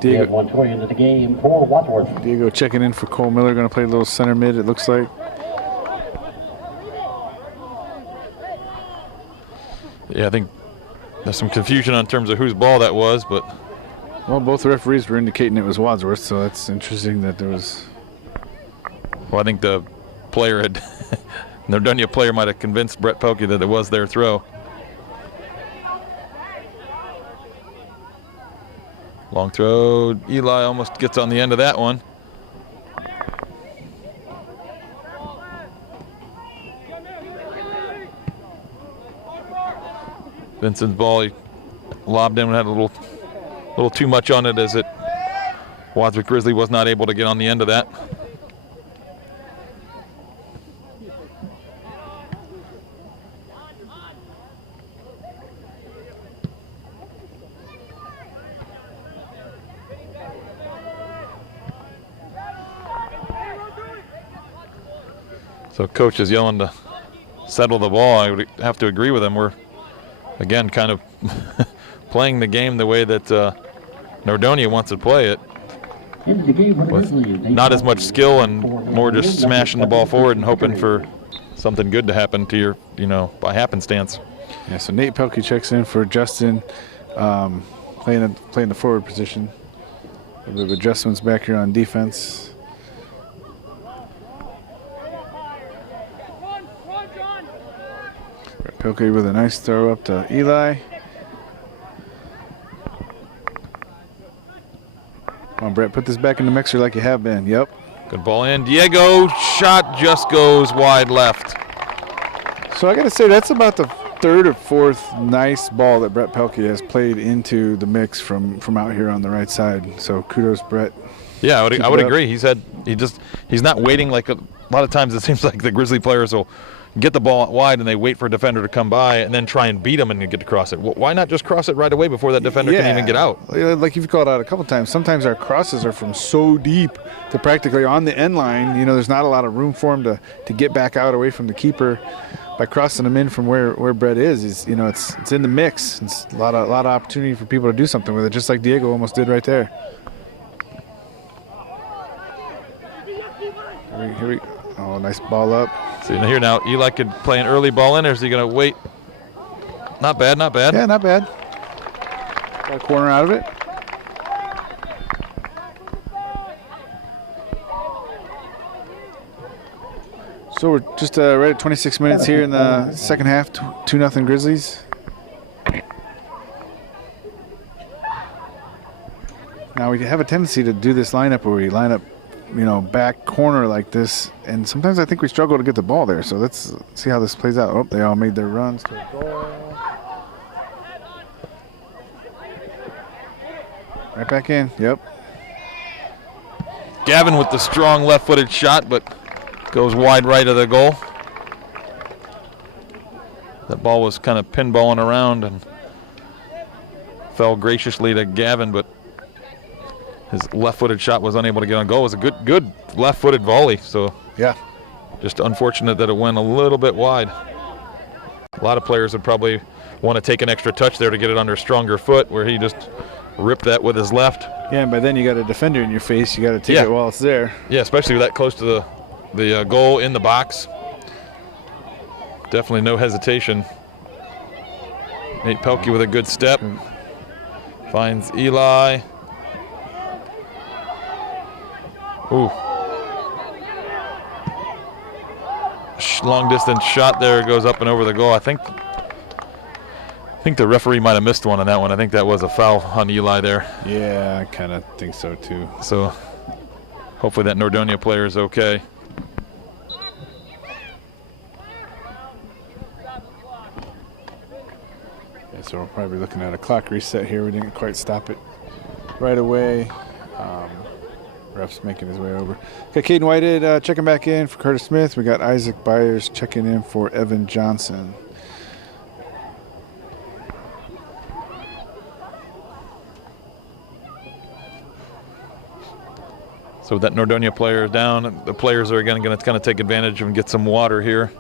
Diego 120 into the game for Wadsworth. Diego checking in for Cole Miller, going to play a little center mid, it looks like. Yeah, I think there's some confusion in terms of whose ball that was, but. Well, both referees were indicating it was Wadsworth, so that's interesting that there was. Well, I think the player had, Nordonia player might have convinced Brett Pelkey that it was their throw. Long throw, Eli almost gets on the end of that one. Vincent's ball, he lobbed him and had a little too much on it as Wadsworth Grizzly was not able to get on the end of that. So coach is yelling to settle the ball. I would have to agree with him. We're, again, kind of playing the game the way that Nordonia wants to play it. With not as much skill and more just smashing the ball forward and hoping for something good to happen to your, by happenstance. Yeah, so Nate Pelkey checks in for Justin, playing the forward position. A little bit of adjustments back here on defense. Pelkey with a nice throw up to Eli. Come on, Brett, put this back in the mixer like you have been. Yep. Good ball in. Diego, shot just goes wide left. So I got to say, that's about the third or fourth nice ball that Brett Pelkey has played into the mix from out here on the right side. So kudos, Brett. Yeah, I would agree. He's not waiting like a lot of times. It seems like the Grizzly players will, get the ball wide and they wait for a defender to come by and then try and beat them and get to cross it. Why not just cross it right away before that defender can even get out? Like you've called out a couple times, sometimes our crosses are from so deep to practically on the end line. You know, there's not a lot of room for him to get back out away from the keeper. By crossing them in from where Brett is, you know, it's in the mix. It's a lot of opportunity for people to do something with it, just like Diego almost did right there. Here we oh, nice ball up. See, here now, Eli could play an early ball in, or is he going to wait? Not bad, not bad. Yeah, not bad. Got a corner out of it. So we're just right at 26 minutes here in the second half, 2-0 Grizzlies. Now we have a tendency to do this lineup where we line up, you know, back corner like this, and sometimes I think we struggle to get the ball there. So let's see how this plays out. Oh, they all made their runs to the goal. Right back in. Yep. Gavin with the strong left-footed shot, but goes wide right of the goal. That ball was kind of pinballing around and fell graciously to Gavin, but his left-footed shot was unable to get on goal. It was a good left-footed volley. So yeah, just unfortunate that it went a little bit wide. A lot of players would probably want to take an extra touch there to get it under a stronger foot, where he just ripped that with his left. Yeah, and by then you got a defender in your face. You got to take it while it's there. Yeah, especially that close to the goal in the box. Definitely no hesitation. Nate Pelkey with a good step. Finds Eli. Ooh. Long distance shot there, goes up and over the goal. I think the referee might have missed one on that one. I think that was a foul on Eli there. Yeah, I kind of think so too. So hopefully that Nordonia player is okay. Yeah, so we're probably looking at a clock reset here. We didn't quite stop it right away. Ref's making his way over. Got Caden Whitehead checking back in for Curtis Smith. We got Isaac Byers checking in for Evan Johnson. So that Nordonia player is down. The players are again going to kind of take advantage and get some water here.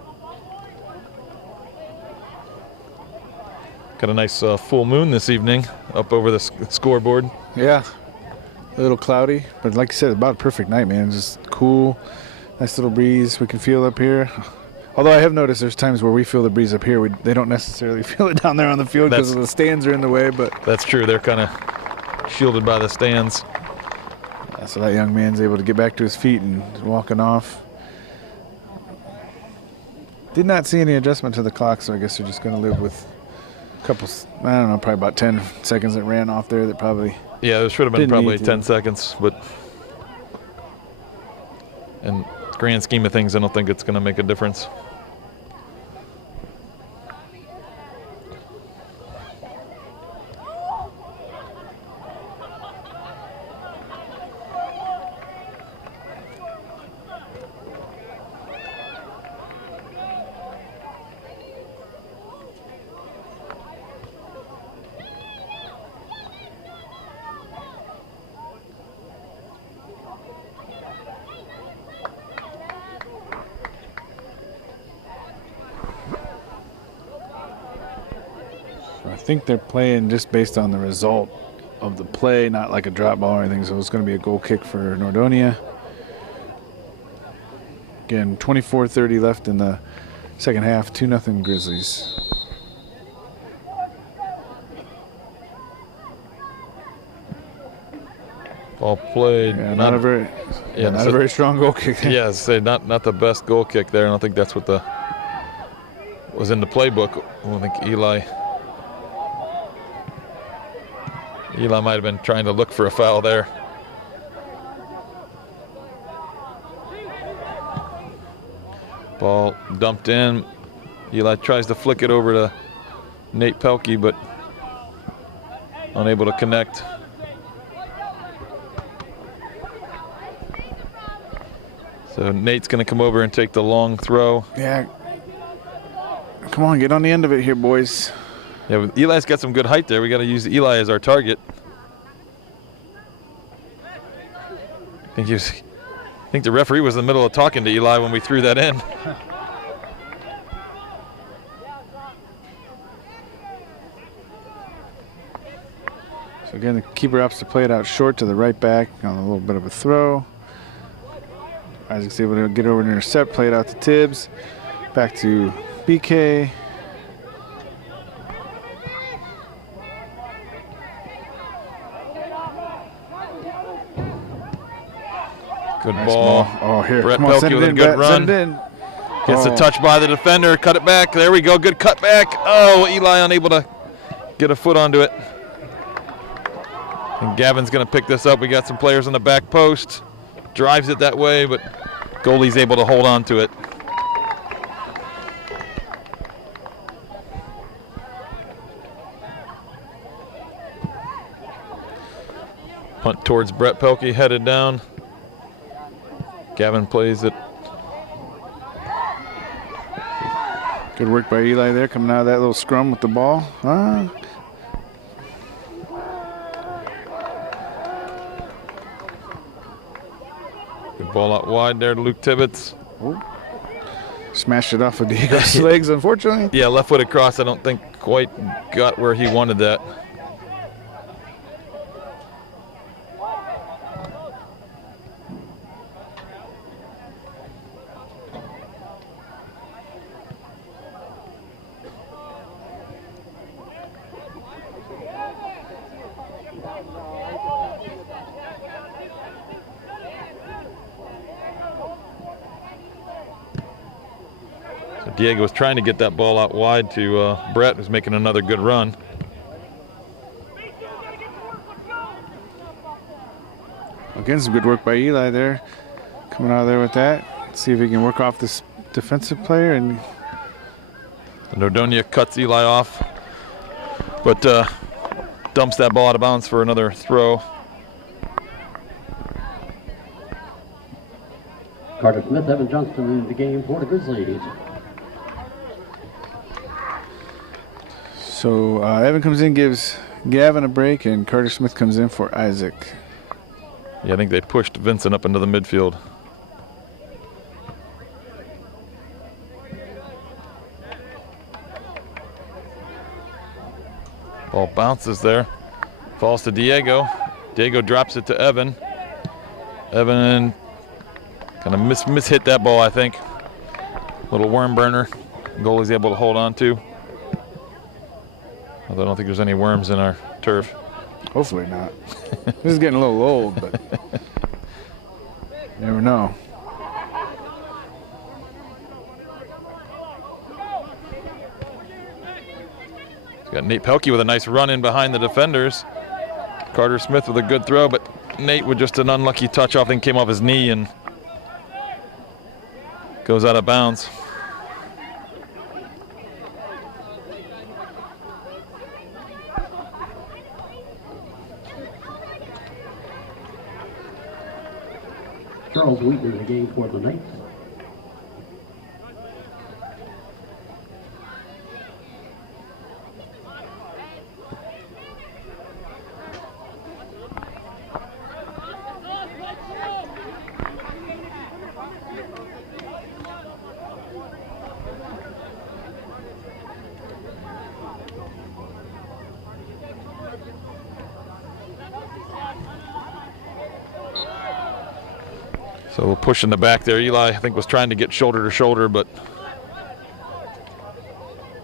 Got a nice full moon this evening up over the scoreboard. Yeah. A little cloudy, but like you said, about a perfect night, man. Just cool, nice little breeze we can feel up here. Although I have noticed there's times where we feel the breeze up here. They don't necessarily feel it down there on the field because the stands are in the way. But that's true. They're kind of shielded by the stands. So that young man's able to get back to his feet and walking off. Did not see any adjustment to the clock, so I guess they're just going to live with a couple, I don't know, probably about 10 seconds that ran off there that probably... Yeah, there should have been probably 10 seconds, but in the grand scheme of things, I don't think it's going to make a difference. I think they're playing just based on the result of the play, not like a drop ball or anything. So it's going to be a goal kick for Nordonia. Again, 24:30 left in the second half, 2-0 Grizzlies. Ball played. Yeah, not a very strong goal kick there. Yes, not the best goal kick there. I don't think that's what was in the playbook. I don't think Eli might have been trying to look for a foul there. Ball dumped in. Eli tries to flick it over to Nate Pelkey, but unable to connect. So Nate's going to come over and take the long throw. Yeah, Come on, get on the end of it here, boys. Yeah, Eli's got some good height there. We got to use Eli as our target. I think the referee was in the middle of talking to Eli when we threw that in. So again, the keeper opts to play it out short to the right back on a little bit of a throw. Isaac's able to get over and intercept, play it out to Tibbs. Back to BK. Good nice ball. Oh, here. Brett Come on, Pelkey with a good run. Gets a touch by the defender. Cut it back. There we go. Good cut back. Oh, Eli unable to get a foot onto it. And Gavin's going to pick this up. We got some players on the back post. Drives it that way, but goalie's able to hold on to it. Punt towards Brett Pelkey, headed down. Gavin plays it. Good work by Eli there, coming out of that little scrum with the ball. Good ball out wide there to Luke Tibbetts. Oh. Smashed it off of Diego's legs, unfortunately. Yeah, left foot across. I don't think quite got where he wanted that. Diego was trying to get that ball out wide to Brett, who's making another good run. Again, some good work by Eli there. Coming out of there with that. See if he can work off this defensive player. And Nordonia cuts Eli off, but dumps that ball out of bounds for another throw. Carter Smith, Evan Johnston in the game for the Grizzlies. So Evan comes in, gives Gavin a break, and Carter Smith comes in for Isaac. Yeah, I think they pushed Vincent up into the midfield. Ball bounces there. Falls to Diego. Diego drops it to Evan. Evan kind of mishit that ball, I think. Little worm burner. Goalie's able to hold on to. Although I don't think there's any worms in our turf. Hopefully not. This is getting a little old, but you never know. Got Nate Pelkey with a nice run in behind the defenders. Carter Smith with a good throw, but Nate with just an unlucky touch off, then came off his knee and goes out of bounds. Charles Wheaton in the game for the Knights. So we'll push in the back there. Eli, I think, was trying to get shoulder to shoulder, but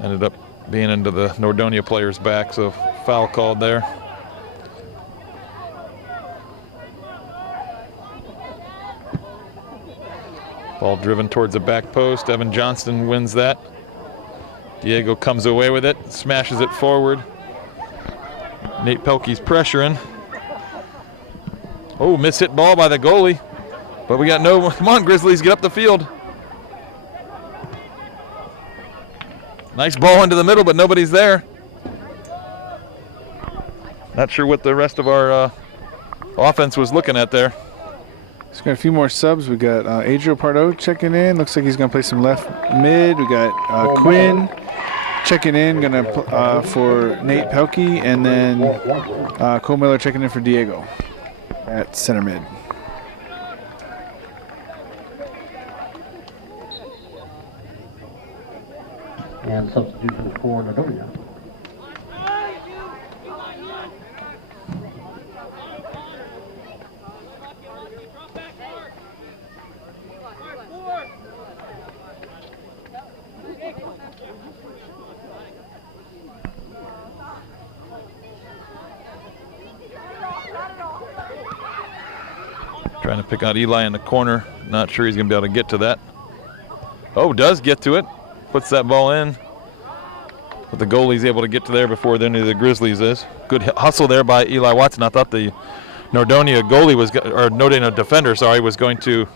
ended up being into the Nordonia player's back, so foul called there. Ball driven towards the back post. Evan Johnston wins that. Diego comes away with it, smashes it forward. Nate Pelkey's pressuring. Oh, mishit ball by the goalie. But we got no, come on Grizzlies, get up the field. Nice ball into the middle, but nobody's there. Not sure what the rest of our offense was looking at there. So got a few more subs. We got Adriel Pardo checking in. Looks like he's going to play some left mid. We got Quinn, checking in, for Nate Pelkey, and then Cole Miller checking in for Diego at center mid. And substitution for Nordonia. Trying to pick out Eli in the corner. Not sure he's going to be able to get to that. Oh, does get to it. Puts that ball in. But the goalie's able to get to there before any of the Grizzlies is. Good hustle there by Eli Watson. I thought the Nordonia goalie or Nordonia defender, sorry, was going to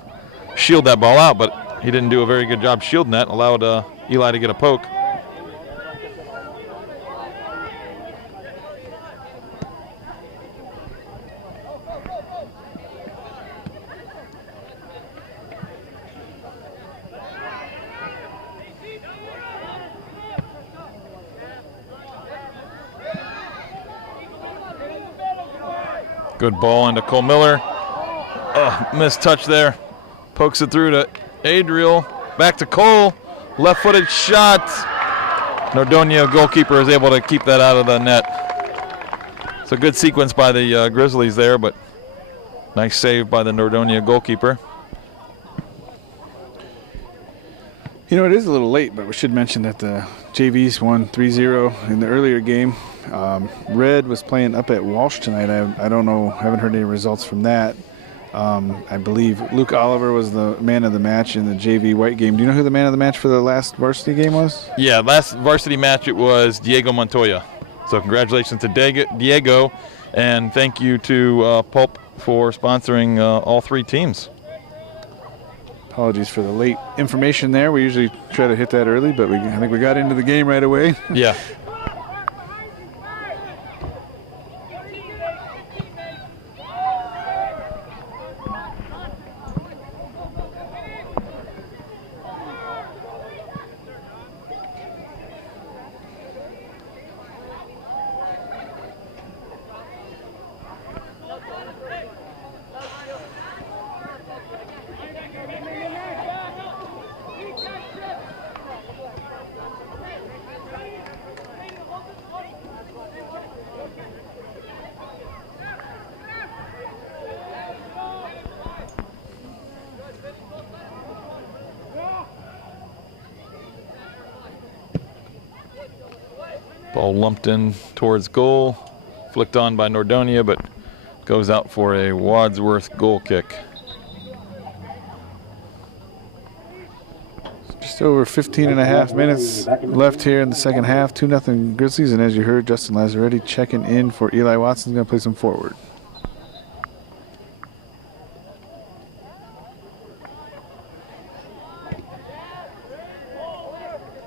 shield that ball out, but he didn't do a very good job shielding that. Allowed Eli to get a poke. Good ball into Cole Miller. Missed touch there. Pokes it through to Adriel. Back to Cole. Left-footed shot. Nordonia goalkeeper is able to keep that out of the net. It's a good sequence by the Grizzlies there, but nice save by the Nordonia goalkeeper. You know, it is a little late, but we should mention that the JVs won 3-0 in the earlier game. Red was playing up at Walsh tonight. I don't know, haven't heard any results from that. I believe Luke Oliver was the man of the match in the JV white game. Do you know who the man of the match for the last varsity game was? Yeah, last varsity match it was Diego Montoya. So congratulations to Diego, and thank you to Pulp for sponsoring all three teams. Apologies for the late information there. We usually try to hit that early, but I think we got into the game right away. Yeah. Ball lumped in towards goal, flicked on by Nordonia, but goes out for a Wadsworth goal kick. Just over 15 and a half minutes left here in the second half. 2-0 Grizzlies, and as you heard, Justin Lazzaretti checking in for Eli Watson. Going to play some forward.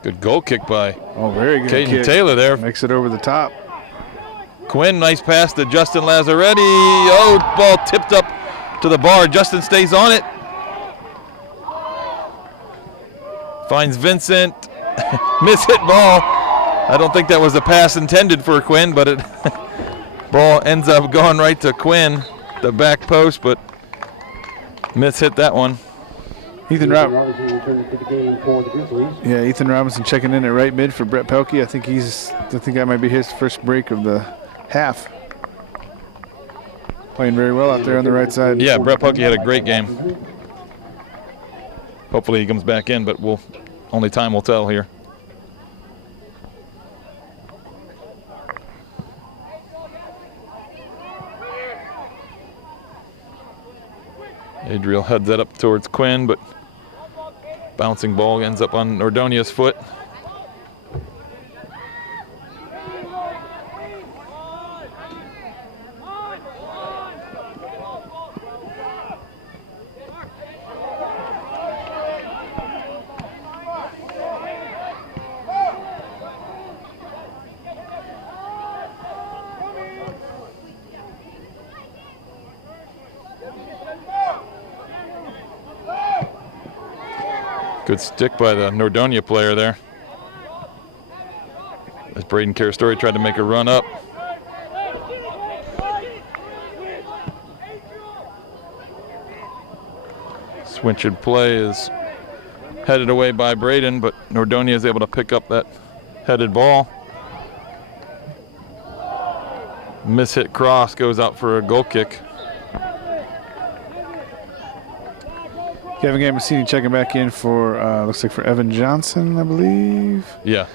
Good goal kick by very good Caden kick. Taylor there. Makes it over the top. Quinn, nice pass to Justin Lazzaretti. Oh, ball tipped up to the bar. Justin stays on it. Finds Vincent. Miss-hit ball. I don't think that was a pass intended for Quinn, but it ball ends up going right to Quinn, the back post, but miss-hit that one. Ethan Robinson returning to the game for the Grizzlies. Yeah, Ethan Robinson checking in at right mid for Brett Pelkey. I think that might be his first break of the half. Playing very well out there on the right side. Yeah, Brett Pelkey had a great game. Hopefully he comes back in, but only time will tell here. Adriel heads that up towards Quinn, but bouncing ball ends up on Nordonia's foot. Good stick by the Nordonia player there. As Braden Carastori tried to make a run up. Switched play is headed away by Braden, but Nordonia is able to pick up that headed ball. Miss-hit cross goes out for a goal kick. Kevin Gambasini checking back in for, looks like for Evan Johnson, I believe. Yeah.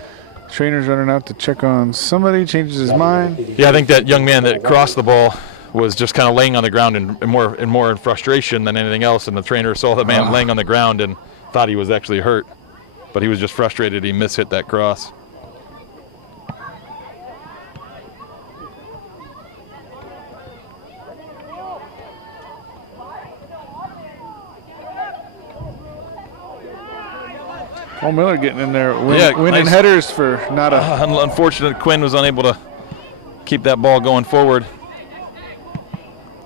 Trainer's running out to check on somebody, changes his mind. Yeah, I think that young man that crossed the ball was just kind of laying on the ground and more in frustration than anything else, and the trainer saw the man laying on the ground and thought he was actually hurt, but he was just frustrated he mishit that cross. Cole Miller getting in there, winning nice. headers for not a... Unfortunate Quinn was unable to keep that ball going forward.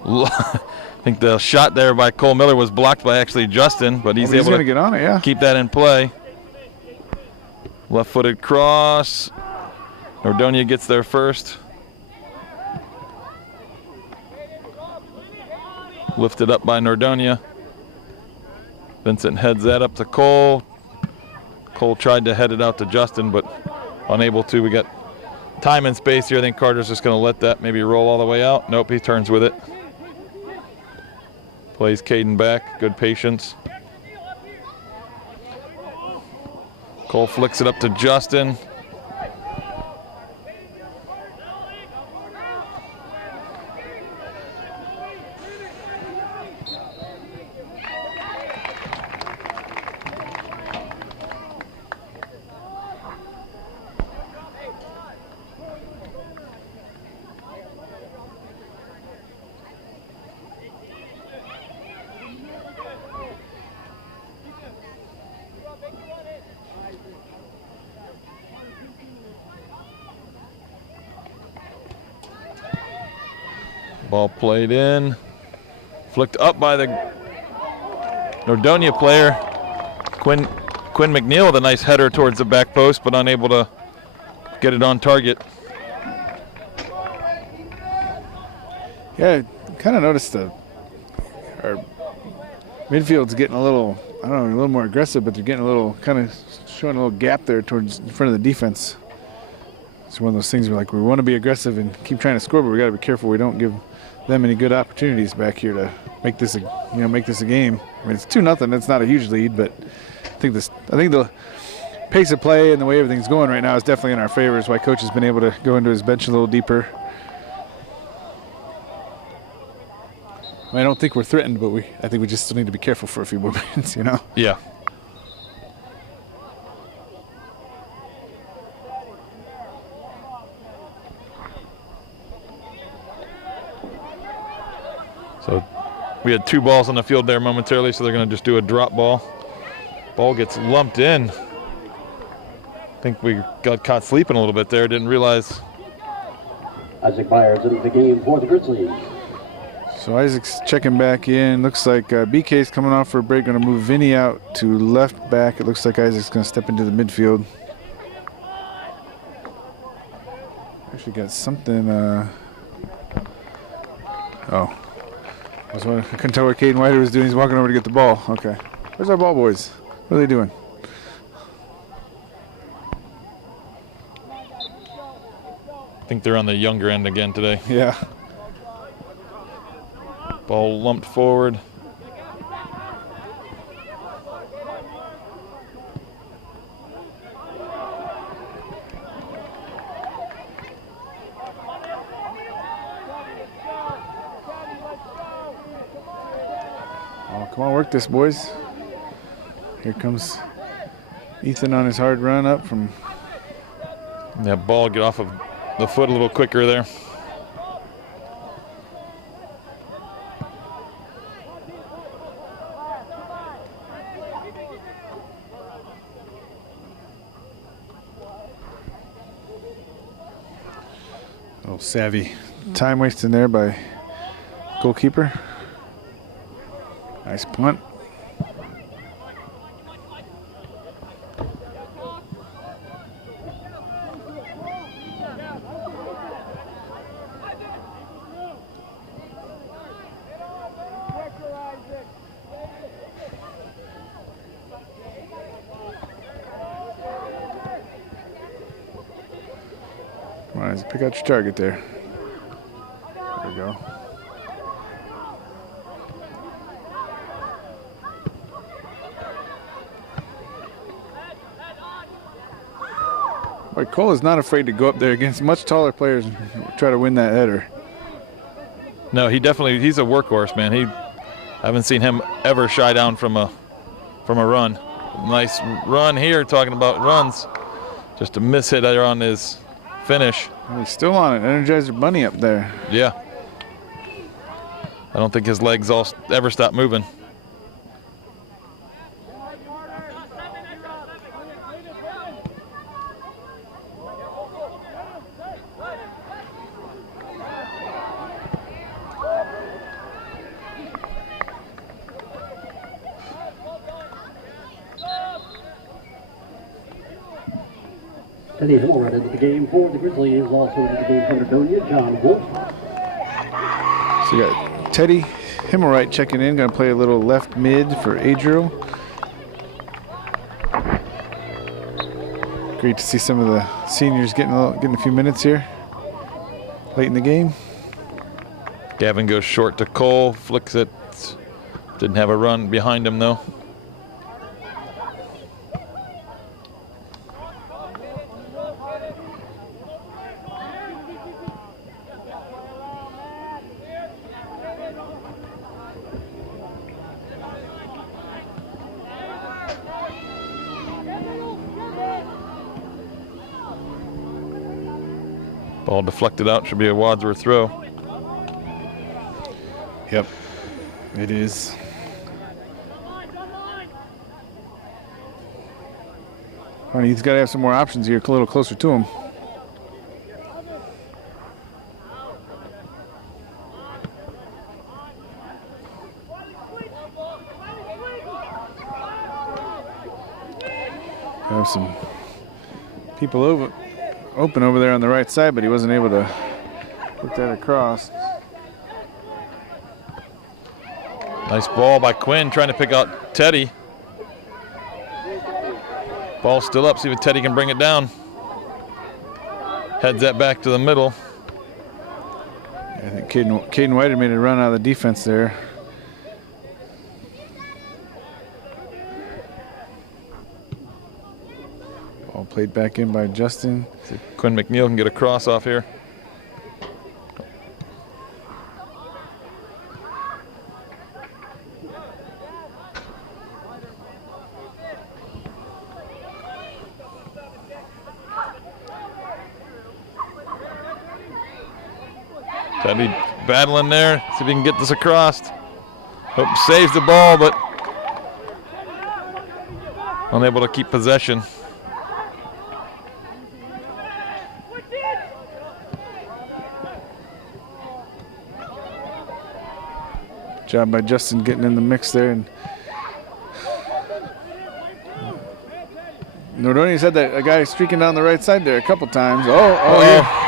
I think the shot there by Cole Miller was blocked by actually Justin, but he's able to get on it, yeah. keep that in play. Left-footed cross. Nordonia gets there first. Lifted up by Nordonia. Vincent heads that up to Cole. Cole tried to head it out to Justin, but unable to. We got time and space here. I think Carter's just going to let that maybe roll all the way out. Nope, he turns with it. Plays Caden back. Good patience. Cole flicks it up to Justin. Ball played in, flicked up by the Nordonia player. Quinn McNeil with a nice header towards the back post, but unable to get it on target. Yeah, kind of noticed our midfield's getting a little, I don't know, a little more aggressive, but they're getting a little, kind of showing a little gap there towards in front of the defense. It's one of those things where like we want to be aggressive and keep trying to score, but we got to be careful we don't give them any good opportunities back here to make this a game. I mean, it's 2-0. It's not a huge lead, but I think the pace of play and the way everything's going right now is definitely in our favor. It's why coach has been able to go into his bench a little deeper. I don't think we're threatened, but I think we just still need to be careful for a few more minutes, you know? Yeah. So we had 2 balls on the field there momentarily, so they're going to just do a drop ball. Ball gets lumped in. I think we got caught sleeping a little bit there, didn't realize. Isaac Myers into the game for the Grizzlies. So Isaac's checking back in. Looks like BK's coming off for a break. Going to move Vinny out to left back. It looks like Isaac's going to step into the midfield. Actually got something. I couldn't tell what Caden Whiter was doing. He's walking over to get the ball. Okay. Where's our ball boys? What are they doing? I think they're on the younger end again today. Yeah. Ball lumped forward. Oh, come on, work this, boys. Here comes Ethan on his hard run up from. That ball get off of the foot a little quicker there. Oh, savvy time wasting there by goalkeeper. Nice punt. Come on, pick out your target there. There we go. Boy, Cole is not afraid to go up there against much taller players and try to win that header. No, he's a workhorse, man. I haven't seen him ever shy down from a run. Nice run here, talking about runs. Just a miss hit there on his finish. Well, he's still on it. Energizer Bunny up there. Yeah. I don't think his legs ever stop moving. Teddy Himmelright into the game for the Grizzlies, also into the game for Nordonia, John Wolf. So we got Teddy Himmelright checking in, going to play a little left mid for Adriel. Great to see some of the seniors getting a few minutes here late in the game. Gavin goes short to Cole, flicks it. Didn't have a run behind him though. Ball deflected out, should be a Wadsworth throw. Yep, it is. Honey, he's got to have some more options here, a little closer to him. Have some people open over there on the right side, but he wasn't able to put that across. Nice ball by Quinn, trying to pick out Teddy. Ball still up, see if Teddy can bring it down. Heads that back to the middle. I think Caden White made a run out of the defense there. Ball played back in by Justin. See if Quinn McNeil can get a cross off here. Teddy battling there, see if he can get this across. Hope saves the ball, but unable to keep possession. Job by Justin getting in the mix there. And Nordonia's had that a guy streaking down the right side there a couple times. Yeah.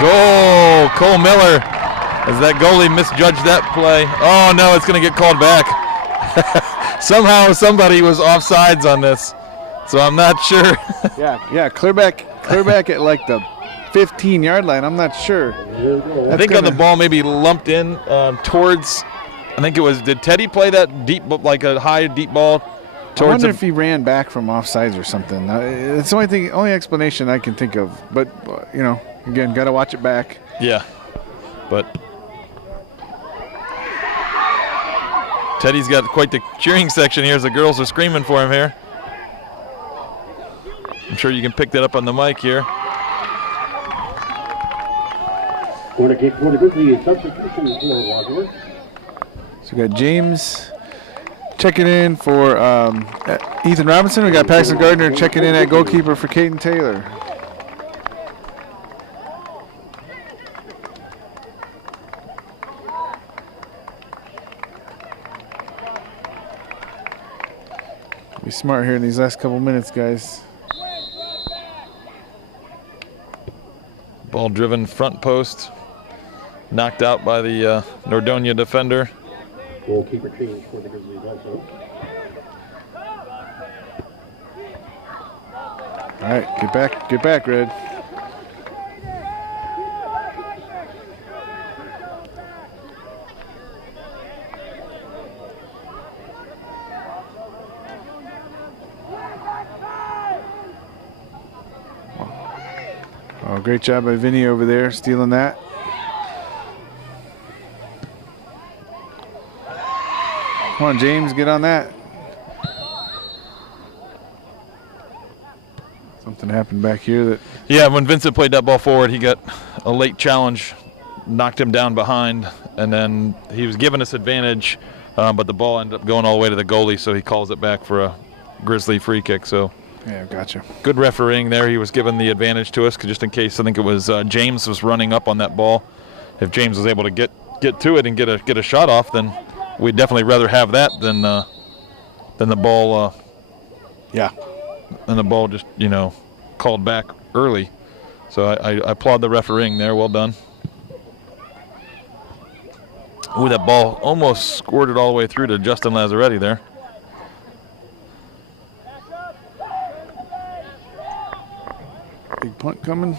Goal, Cole Miller, as that goalie misjudged that play. Oh no, it's gonna get called back. Somehow somebody was offsides on this, so I'm not sure. yeah, clear back at like the 15-yard line. I'm not sure. I think on the ball maybe lumped in towards, I think it was, did Teddy play that deep, like a high deep ball towards I wonder if he ran back from offsides or something. It's the only explanation I can think of, but you know, again, got to watch it back. Yeah, but Teddy's got quite the cheering section here as the girls are screaming for him here. I'm sure you can pick that up on the mic here. Corner kick for the Grizzlies, substitution for Wadsworth. So we got James checking in for Ethan Robinson. We got Paxton Gardner checking in at goalkeeper for Caden Taylor. Be smart here in these last couple minutes, guys. Ball driven front post. Knocked out by the Nordonia defender. Goalkeeper change for the Grizzlies also. All right, get back, Red. Oh, great job by Vinny over there, stealing that. Come on, James, get on that. Something happened back here that... Yeah, when Vincent played that ball forward, he got a late challenge, knocked him down behind, and then he was giving us advantage, but the ball ended up going all the way to the goalie, so he calls it back for a Grizzly free kick. So yeah, gotcha. Good refereeing there. He was given the advantage to us, just in case. I think it was James was running up on that ball. If James was able to get to it and get a shot off, then we'd definitely rather have that than the ball. Yeah. And the ball just, called back early. So I applaud the refereeing there. Well done. Ooh, that ball almost squirted all the way through to Justin Lazzaretti there. Big punt coming.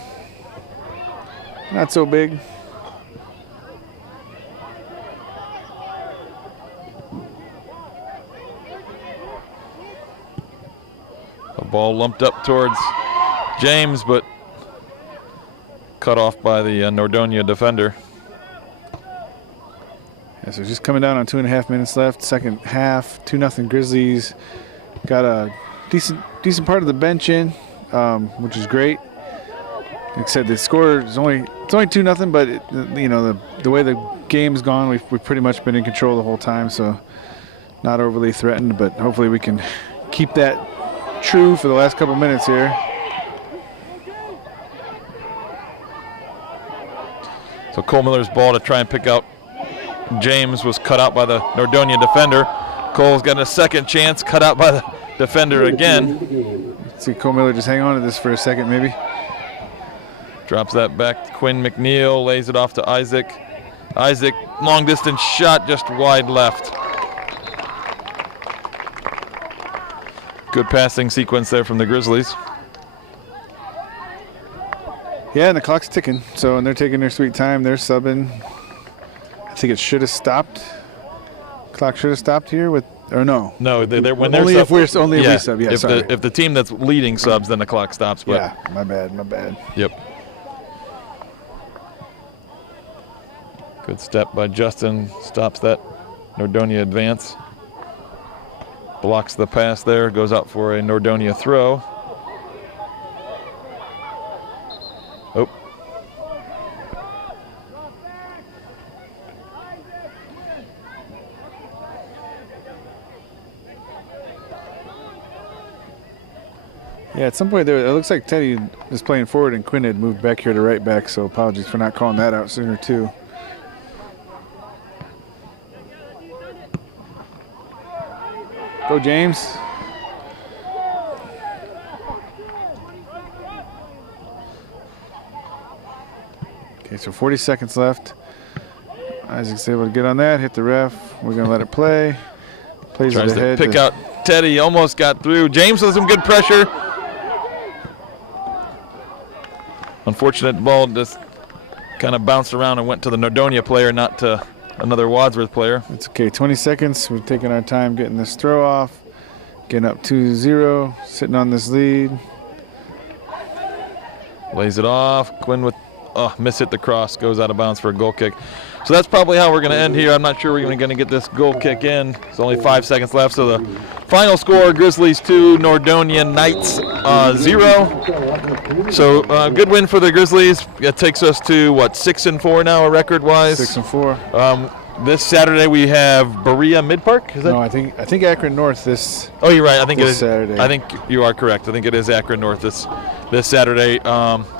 Not so big. The ball lumped up towards James, but cut off by the Nordonia defender. Yeah, so just coming down on 2.5 minutes left. Second half, 2-0 Grizzlies. Got a decent part of the bench in, which is great. Like I said, the score is only 2-0, but the way the game's gone, we've pretty much been in control the whole time, so not overly threatened. But hopefully we can keep that true for the last couple minutes here. So Cole Miller's ball to try and pick out James was cut out by the Nordonia defender. Cole's got a second chance, cut out by the defender again. Let's see Cole Miller just hang on to this for a second maybe. Drops that back to Quinn McNeil, lays it off to Isaac. Isaac, long distance shot, just wide left. Good passing sequence there from the Grizzlies. Yeah, and the clock's ticking. So, and they're taking their sweet time. They're subbing. I think it should have stopped. Clock should have stopped here with, or no? No, when only they're if we're only if we sub. Yeah, sorry. If the team that's leading subs, then the clock stops. But yeah, my bad. Yep. Good step by Justin. Stops that Nordonia advance. Blocks the pass there. Goes out for a Nordonia throw. Oh. Yeah, at some point there, it looks like Teddy is playing forward and Quinn had moved back here to right back, so apologies for not calling that out sooner too. Go James. Okay, so 40 seconds left. Isaac's able to get on that, hit the ref. We're going to let it play. Plays it ahead. Pick out Teddy, almost got through. James with some good pressure. Unfortunate ball just kind of bounced around and went to the Nordonia player, not to another Wadsworth player. It's okay, 20 seconds. We're taking our time getting this throw off. Getting up 2-0, sitting on this lead. Lays it off. Quinn with miss hit the cross, goes out of bounds for a goal kick. So that's probably how we're going to end here. I'm not sure we're going to get this goal kick in. There's only 5 seconds left. So the final score, Grizzlies 2, Nordonia Knights 0. So good win for the Grizzlies. It takes us to, 6-4 now record-wise? 6-4. This Saturday we have Berea Mid-Park. Is that? No, I think Akron North this. Oh, you're right. I think it is Saturday. I think you are correct. I think it is Akron North this Saturday.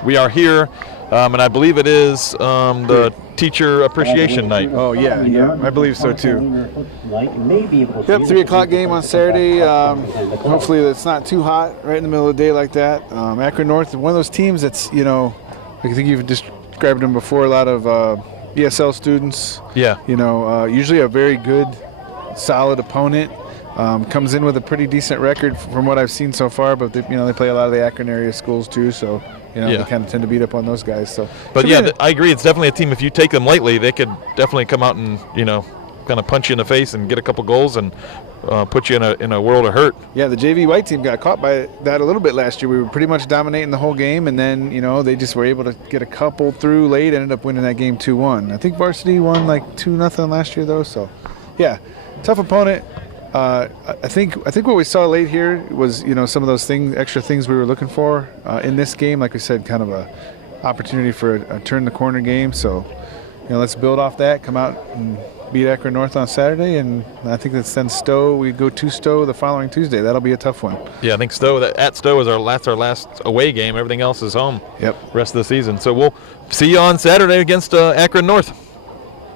We are here, and I believe it is the Teacher Appreciation Night. Oh yeah, I believe so too. Yep, 3 o'clock game on Saturday. Hopefully it's not too hot right in the middle of the day like that. Akron North, one of those teams that's I think you've described them before. A lot of ESL students. Yeah. Usually a very good, solid opponent. Comes in with a pretty decent record from what I've seen so far, but they play a lot of the Akron area schools too, so they kind of tend to beat up thick on those guys. So, but I agree. It's definitely a team. If you take them lightly, they could definitely come out and kind of punch you in the face and get a couple goals and put you in a world of hurt. Yeah, the JV white team got caught by that a little bit last year. We were pretty much dominating the whole game, and then they just were able to get a couple through late. Ended up winning that game 2-1. I think Varsity won like 2-0 last year though. So, yeah, tough opponent. I think what we saw late here was some of those extra things we were looking for in this game. Like we said, kind of a opportunity for a turn the corner game. So let's build off that. Come out and beat Akron North on Saturday, and I think that's then Stowe. We go to Stowe the following Tuesday. That'll be a tough one. Yeah, I think at Stowe is our last away game. Everything else is home. Yep. Rest of the season. So we'll see you on Saturday against Akron North.